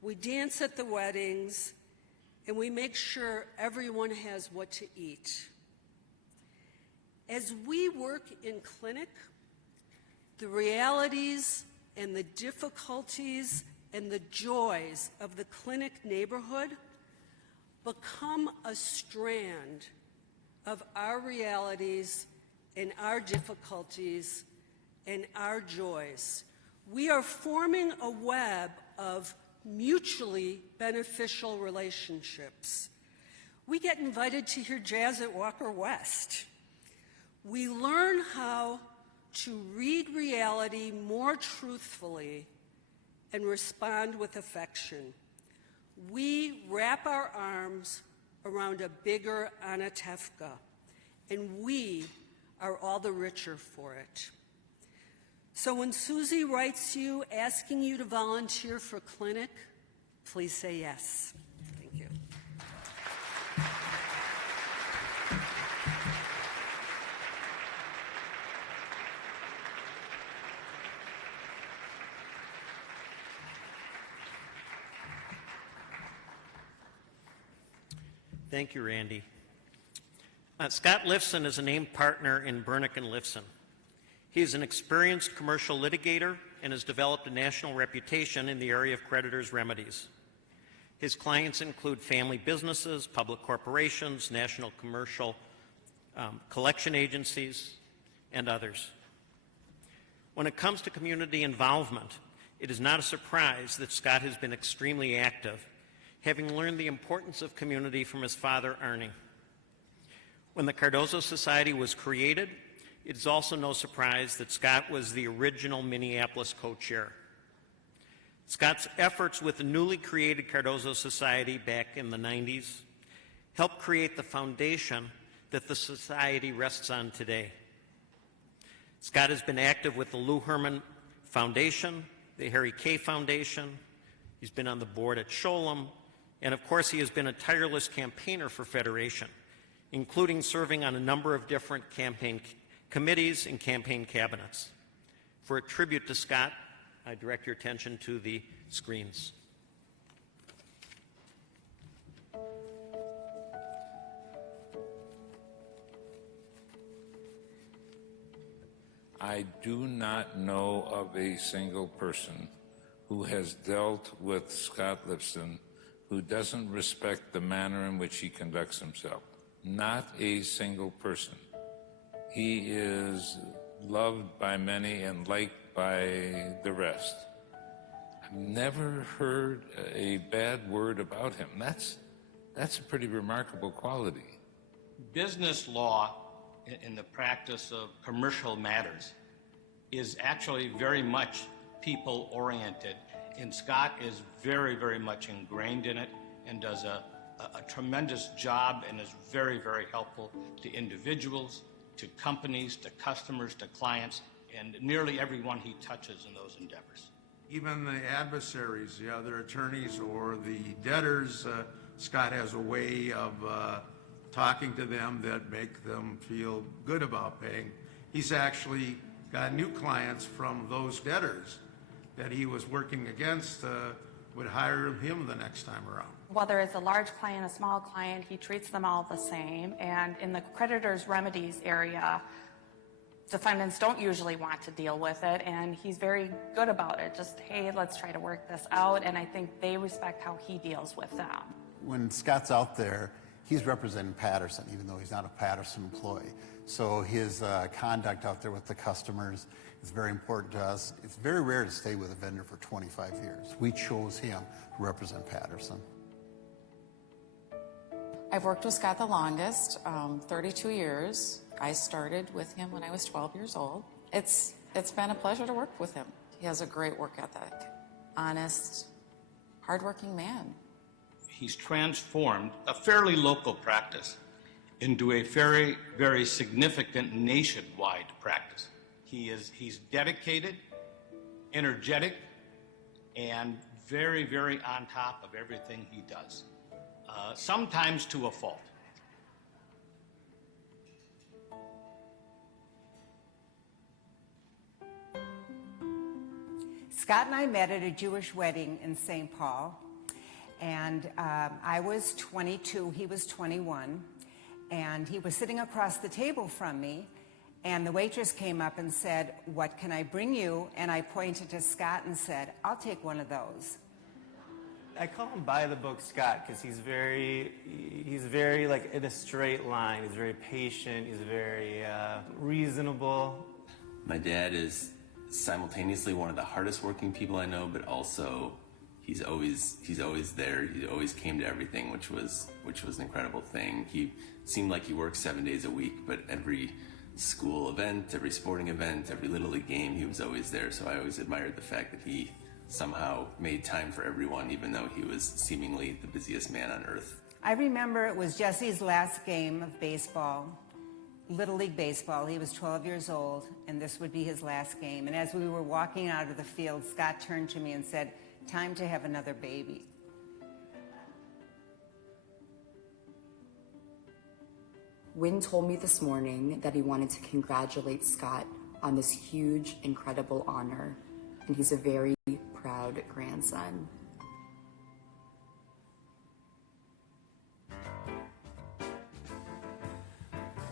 we dance at the weddings, and we make sure everyone has what to eat? As we work in clinic, the realities and the difficulties and the joys of the clinic neighborhood become a strand of our realities and our difficulties and our joys. We are forming a web of mutually beneficial relationships. We get invited to hear jazz at Walker West. We learn how to read reality more truthfully and respond with affection. We wrap our arms around a bigger Anatevka, and we are all the richer for it. So when Susie writes you asking you to volunteer for clinic, please say yes. Thank you. Thank you, Randy. Scott Lifson is a named partner in Bernick & Lifson. He is an experienced commercial litigator and has developed a national reputation in the area of creditors' remedies. His clients include family businesses, public corporations, national commercial collection agencies, and others. When it comes to community involvement, it is not a surprise that Scott has been extremely active, having learned the importance of community from his father, Arnie. When the Cardozo Society was created, it is also no surprise that Scott was the original Minneapolis co-chair. Scott's efforts with the newly created Cardozo Society back in the 90s helped create the foundation that the society rests on today. Scott has been active with the Lou Herman Foundation, the Harry Kay Foundation. He's been on the board at Sholem, and of course he has been a tireless campaigner for Federation, including serving on a number of different campaign committees and campaign cabinets. For a tribute to Scott, I direct your attention to the screens. I do not know of a single person who has dealt with Scott Lifson who doesn't respect the manner in which he conducts himself. Not a single person. He is loved by many and liked by the rest. I've never heard a bad word about him. That's a pretty remarkable quality. Business law in the practice of commercial matters is actually very much people-oriented, and Scott is very, very much ingrained in it and does a tremendous job and is very, very helpful to individuals, to companies, to customers, to clients, and nearly everyone he touches in those endeavors. Even the adversaries, the other attorneys or the debtors, Scott has a way of talking to them that make them feel good about paying. He's actually got new clients from those debtors that he was working against would hire him the next time around. Whether it's a large client, a small client, he treats them all the same. And in the creditors' remedies area, defendants don't usually want to deal with it, and he's very good about it. Just, hey, let's try to work this out, and I think they respect how he deals with them. When Scott's out there, he's representing Patterson, even though he's not a Patterson employee. So his conduct out there with the customers is very important to us. It's very rare to stay with a vendor for 25 years. We chose him to represent Patterson. I've worked with Scott the longest, 32 years. I started with him when I was 12 years old. It's been a pleasure to work with him. He has a great work ethic, honest, hardworking man. He's transformed a fairly local practice into a very, very significant nationwide practice. He's dedicated, energetic, and very, very on top of everything he does, sometimes to a fault. Scott and I met at a Jewish wedding in St. Paul, and I was 22, he was 21, and he was sitting across the table from me, and the waitress came up and said, "What can I bring you?" And I pointed to Scott and said, "I'll take one of those." I call him by the book Scott because he's very like in a straight line. He's very patient. He's very reasonable. My dad is simultaneously one of the hardest working people I know, but also he's always there. He always came to everything, which was an incredible thing. He seemed like he worked 7 days a week, but every school event, every sporting event, every Little League game, he was always there. So I always admired the fact that he somehow made time for everyone, even though he was seemingly the busiest man on earth. I remember it was Jesse's last game of baseball, Little League baseball. He was 12 years old, and this would be his last game. And as we were walking out of the field, Scott turned to me and said, "Time to have another baby." Wynn told me this morning that he wanted to congratulate Scott on this huge, incredible honor, and he's a very proud grandson.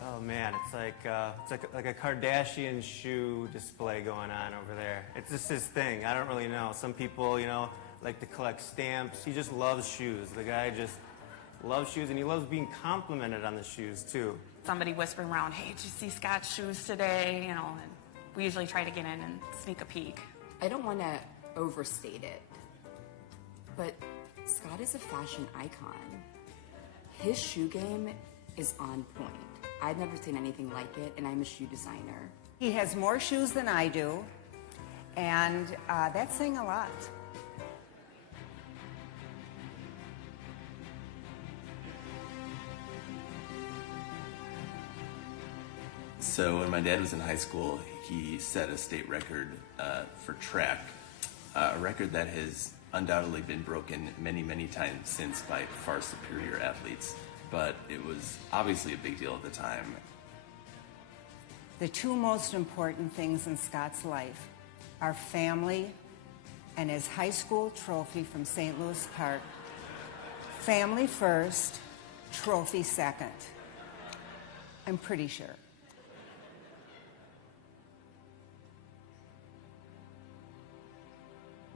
Oh man, it's like a Kardashian shoe display going on over there. It's just his thing. I don't really know. Some people, like to collect stamps. He just loves shoes. The guy just loves shoes, and he loves being complimented on the shoes too. Somebody whispering around, "Hey, did you see Scott's shoes today?" And we usually try to get in and sneak a peek. I don't want to overstate it, but Scott is a fashion icon. His shoe game is on point. I've never seen anything like it, and I'm a shoe designer. He has more shoes than I do, and that's saying a lot. So when my dad was in high school, he set a state record for track, a record that has undoubtedly been broken many, many times since by far superior athletes. But it was obviously a big deal at the time. The two most important things in Scott's life are family and his high school trophy from St. Louis Park. Family first, trophy second. I'm pretty sure.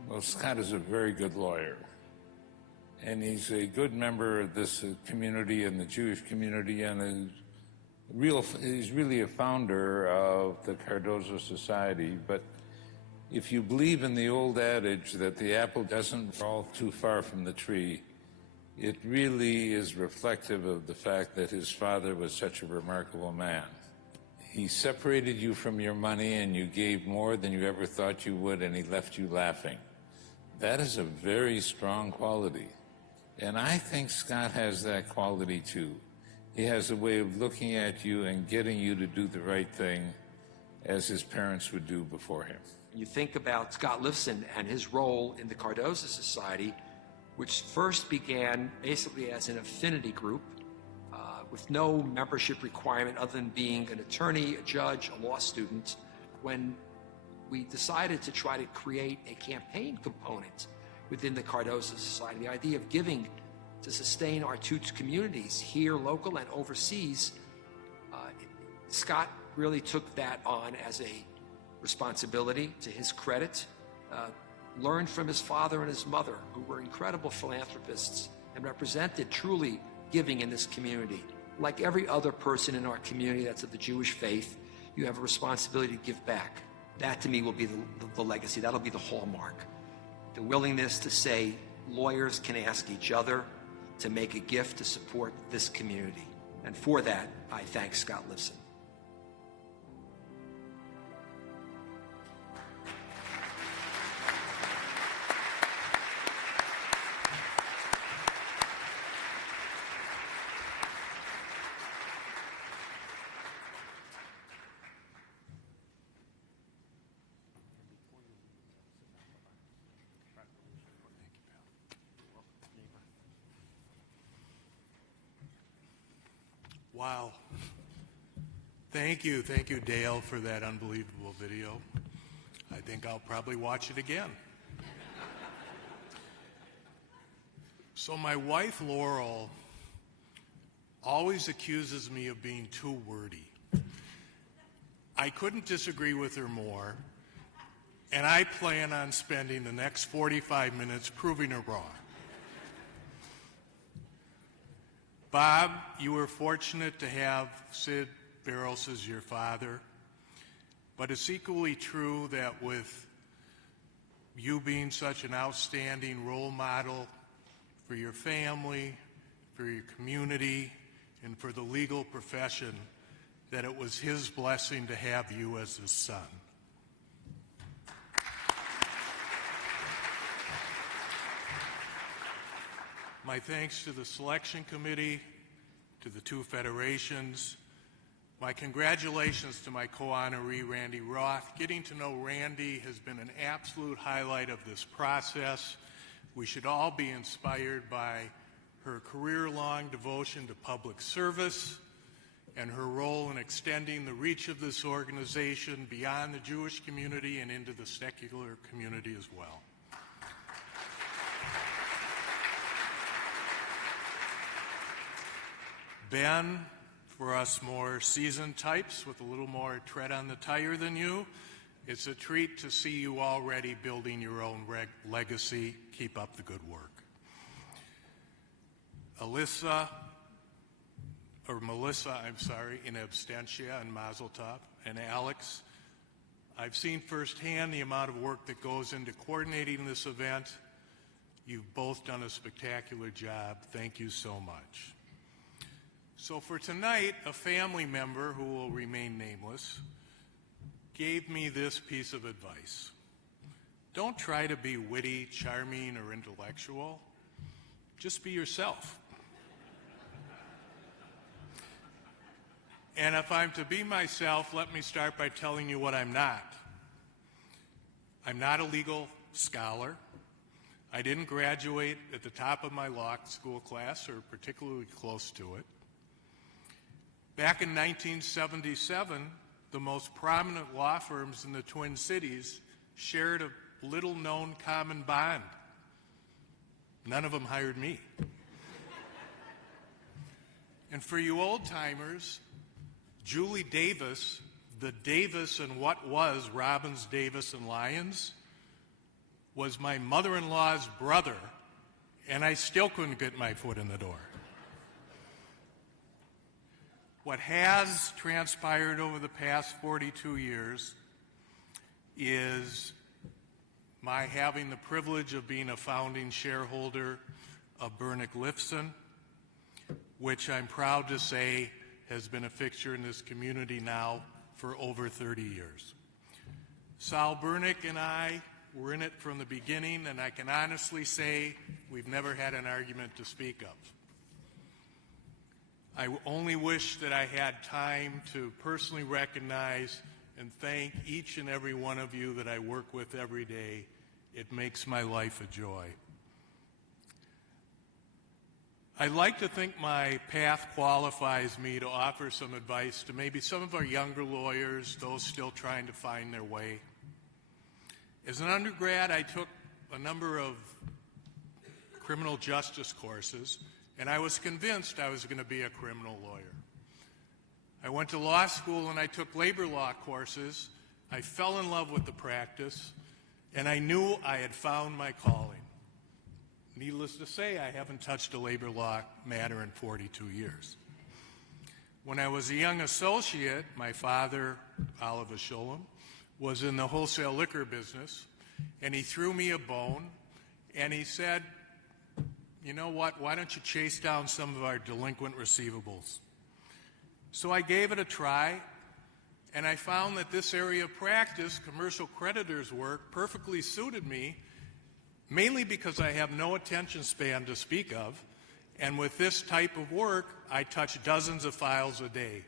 Well, Scott is a very good lawyer, and he's a good member of this community and the Jewish community, and he's really a founder of the Cardozo Society. But if you believe in the old adage that the apple doesn't fall too far from the tree, it really is reflective of the fact that his father was such a remarkable man. He separated you from your money and you gave more than you ever thought you would, and he left you laughing. That is a very strong quality. And I think Scott has that quality too. He has a way of looking at you and getting you to do the right thing as his parents would do before him. You think about Scott Lifson and his role in the Cardozo Society, which first began basically as an affinity group with no membership requirement other than being an attorney, a judge, a law student. When we decided to try to create a campaign component within the Cardozo Society, the idea of giving to sustain our two communities here, local and overseas, Scott really took that on as a responsibility. To his credit, learned from his father and his mother, who were incredible philanthropists and represented truly giving in this community. Like every other person in our community that's of the Jewish faith, you have a responsibility to give back. That to me will be the legacy. That'll be the hallmark. The willingness to say lawyers can ask each other to make a gift to support this community. And for that, I thank Scott Lifson. Wow. Thank you, Dale, for that unbelievable video. I think I'll probably watch it again. So my wife, Laurel, always accuses me of being too wordy. I couldn't disagree with her more, and I plan on spending the next 45 minutes proving her wrong. Bob, you were fortunate to have Sid Barros as your father, but it's equally true that with you being such an outstanding role model for your family, for your community, and for the legal profession, that it was his blessing to have you as his son. My thanks to the selection committee, to the two federations. My congratulations to my co-honoree, Randy Roth. Getting to know Randy has been an absolute highlight of this process. We should all be inspired by her career-long devotion to public service and her role in extending the reach of this organization beyond the Jewish community and into the secular community as well. Ben, for us more seasoned types with a little more tread on the tire than you, it's a treat to see you already building your own legacy. Keep up the good work. Melissa, in absentia, and Mazel Tov, and Alex, I've seen firsthand the amount of work that goes into coordinating this event. You've both done a spectacular job. Thank you so much. So for tonight, a family member who will remain nameless gave me this piece of advice. Don't try to be witty, charming, or intellectual. Just be yourself. And if I'm to be myself, let me start by telling you what I'm not. I'm not a legal scholar. I didn't graduate at the top of my law school class or particularly close to it. Back in 1977, the most prominent law firms in the Twin Cities shared a little-known common bond. None of them hired me. And for you old-timers, Julie Davis, the Davis in what was Robbins, Davis, and Lyons, was my mother-in-law's brother, and I still couldn't get my foot in the door. What has transpired over the past 42 years is my having the privilege of being a founding shareholder of Bernick Lifson, which I'm proud to say has been a fixture in this community now for over 30 years. Sal Bernick and I were in it from the beginning, and I can honestly say we've never had an argument to speak of. I only wish that I had time to personally recognize and thank each and every one of you that I work with every day. It makes my life a joy. I'd like to think my path qualifies me to offer some advice to maybe some of our younger lawyers, those still trying to find their way. As an undergrad, I took a number of criminal justice courses, and I was convinced I was going to be a criminal lawyer. I went to law school and I took labor law courses. I fell in love with the practice, and I knew I had found my calling. Needless to say, I haven't touched a labor law matter in 42 years. When I was a young associate, my father, Oliver Sholem, was in the wholesale liquor business, and he threw me a bone, and he said, you know what, why don't you chase down some of our delinquent receivables? So I gave it a try, and I found that this area of practice, commercial creditors work, perfectly suited me, mainly because I have no attention span to speak of, and with this type of work, I touch dozens of files a day.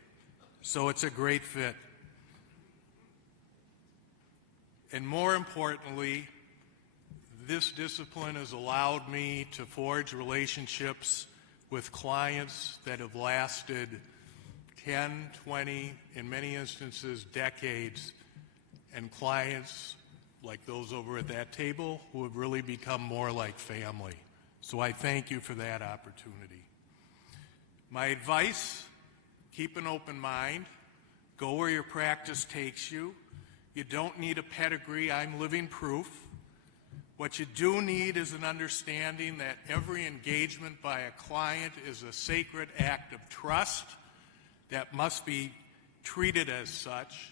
So it's a great fit. And more importantly, this discipline has allowed me to forge relationships with clients that have lasted 10, 20, in many instances, decades, and clients like those over at that table who have really become more like family. So I thank you for that opportunity. My advice, keep an open mind, go where your practice takes you. You don't need a pedigree, I'm living proof. What you do need is an understanding that every engagement by a client is a sacred act of trust that must be treated as such.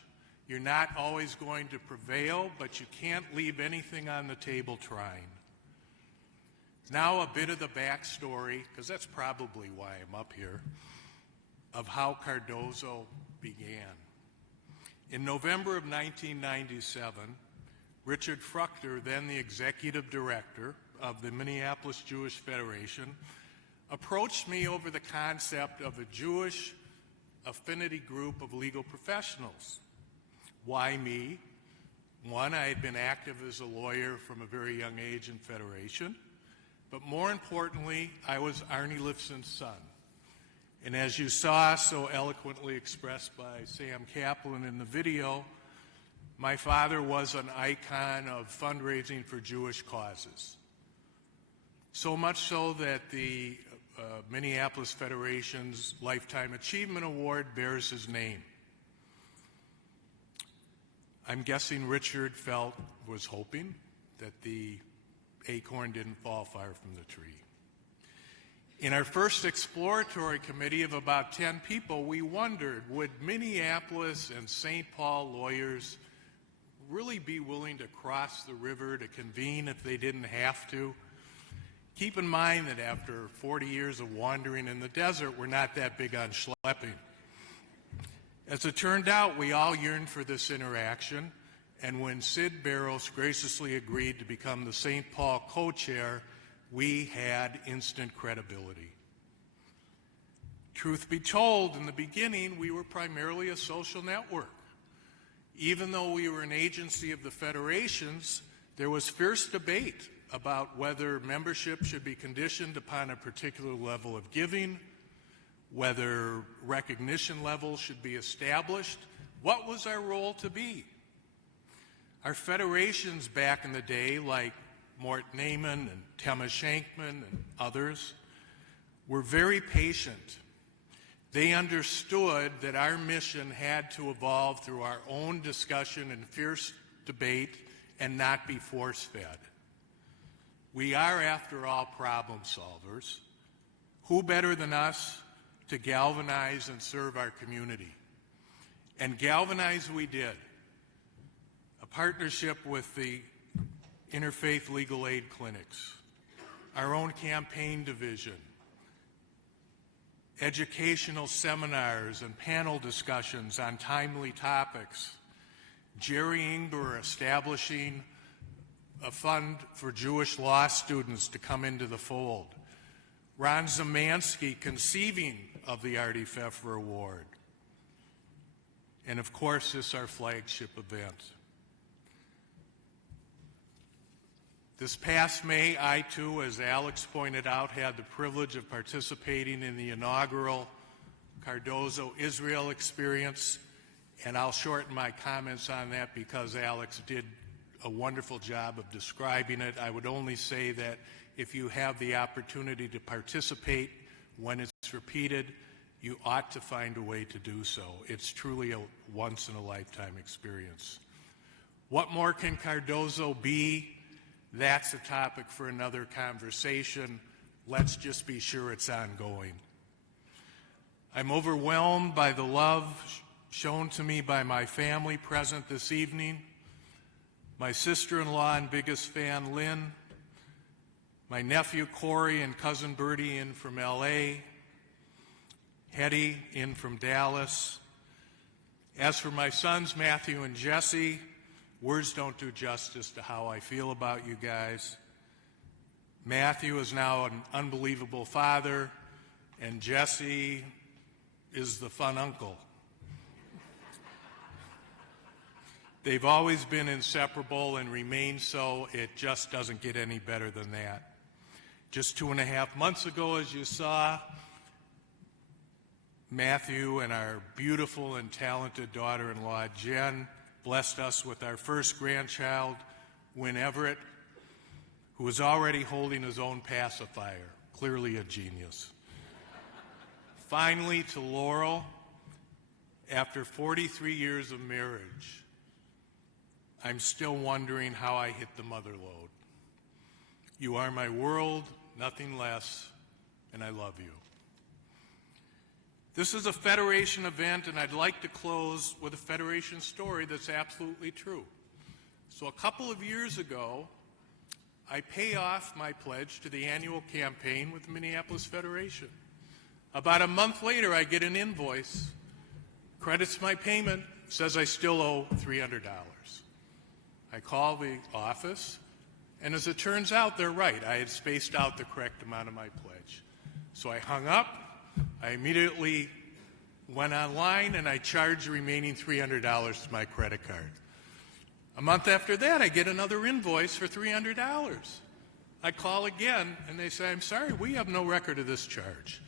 You're not always going to prevail, but you can't leave anything on the table trying. Now a bit of the backstory, because that's probably why I'm up here, of how Cardozo began. In November of 1997, Richard Fruchter, then the executive director of the Minneapolis Jewish Federation, approached me over the concept of a Jewish affinity group of legal professionals. Why me? One, I had been active as a lawyer from a very young age in Federation, but more importantly, I was Arnie Lifson's son. And as you saw so eloquently expressed by Sam Kaplan in the video, my father was an icon of fundraising for Jewish causes. So much so that the Minneapolis Federation's Lifetime Achievement Award bears his name. I'm guessing Richard was hoping that the acorn didn't fall far from the tree. In our first exploratory committee of about 10 people, we wondered, would Minneapolis and St. Paul lawyers really be willing to cross the river to convene if they didn't have to? Keep in mind that after 40 years of wandering in the desert, we're not that big on schlepping. As it turned out, we all yearned for this interaction, and when Sid Barros graciously agreed to become the St. Paul co-chair, we had instant credibility. Truth be told, in the beginning, we were primarily a social network. Even though we were an agency of the federations, there was fierce debate about whether membership should be conditioned upon a particular level of giving, whether recognition levels should be established. What was our role to be? Our federations back in the day, like Mort Naiman and Tema Shankman and others, were very patient. They understood that our mission had to evolve through our own discussion and fierce debate and not be force-fed. We are, after all, problem solvers. Who better than us to galvanize and serve our community? And galvanize we did. A partnership with the Interfaith Legal Aid Clinics, our own campaign division, educational seminars and panel discussions on timely topics, Jerry Ingber establishing a fund for Jewish law students to come into the fold, Ron Zemansky conceiving of the Artie Pfeffer Award, and of course this our flagship event. This past May, I too, as Alex pointed out, had the privilege of participating in the inaugural Cardozo Israel experience, and I'll shorten my comments on that because Alex did a wonderful job of describing it. I would only say that if you have the opportunity to participate when it's repeated, you ought to find a way to do so. It's truly a once-in-a-lifetime experience. What more can Cardozo be? That's a topic for another conversation. Let's just be sure it's ongoing. I'm overwhelmed by the love shown to me by my family present this evening, my sister-in-law and biggest fan, Lynn, my nephew, Corey, and cousin Bertie in from L.A., Hetty in from Dallas. As for my sons, Matthew and Jesse, words don't do justice to how I feel about you guys. Matthew is now an unbelievable father, and Jesse is the fun uncle. They've always been inseparable and remain so. It just doesn't get any better than that. Just 2.5 months ago, as you saw, Matthew and our beautiful and talented daughter-in-law, Jen, blessed us with our first grandchild, Win Everett, who is already holding his own pacifier, clearly a genius. Finally, to Laurel, after 43 years of marriage, I'm still wondering how I hit the mother load. You are my world, nothing less, and I love you. This is a Federation event, and I'd like to close with a Federation story that's absolutely true. So a couple of years ago, I pay off my pledge to the annual campaign with the Minneapolis Federation. About a month later, I get an invoice, credits my payment, says I still owe $300. I call the office, and as it turns out, they're right. I had spaced out the correct amount of my pledge. So I hung up. I immediately went online, and I charged the remaining $300 to my credit card. A month after that, I get another invoice for $300. I call again, and they say, I'm sorry, we have no record of this charge.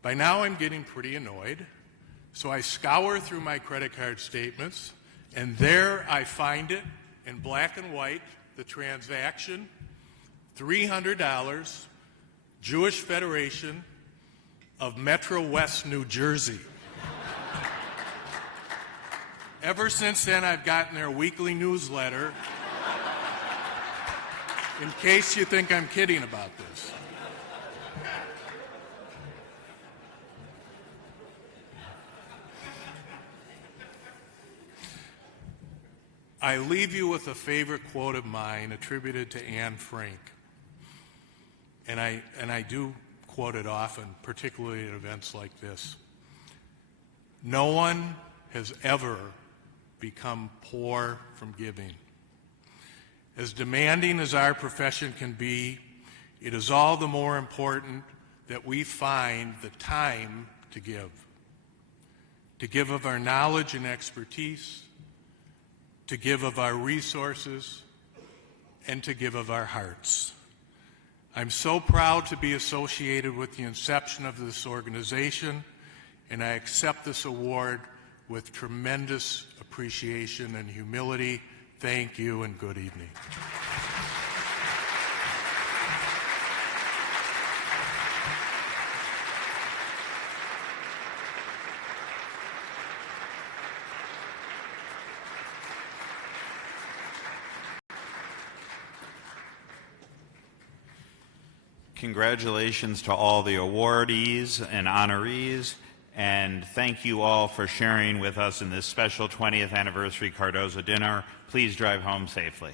By now, I'm getting pretty annoyed, so I scour through my credit card statements, and there I find it in black and white, the transaction, $300, Jewish Federation of Metro West, New Jersey. Ever since then, I've gotten their weekly newsletter, in case you think I'm kidding about this. I leave you with a favorite quote of mine attributed to Anne Frank. And I do quote it often, particularly at events like this. No one has ever become poor from giving. As demanding as our profession can be, it is all the more important that we find the time to give of our knowledge and expertise, to give of our resources, and to give of our hearts. I'm so proud to be associated with the inception of this organization, and I accept this award with tremendous appreciation and humility. Thank you and good evening. Congratulations to all the awardees and honorees, and thank you all for sharing with us in this special 20th anniversary Cardozo dinner. Please drive home safely.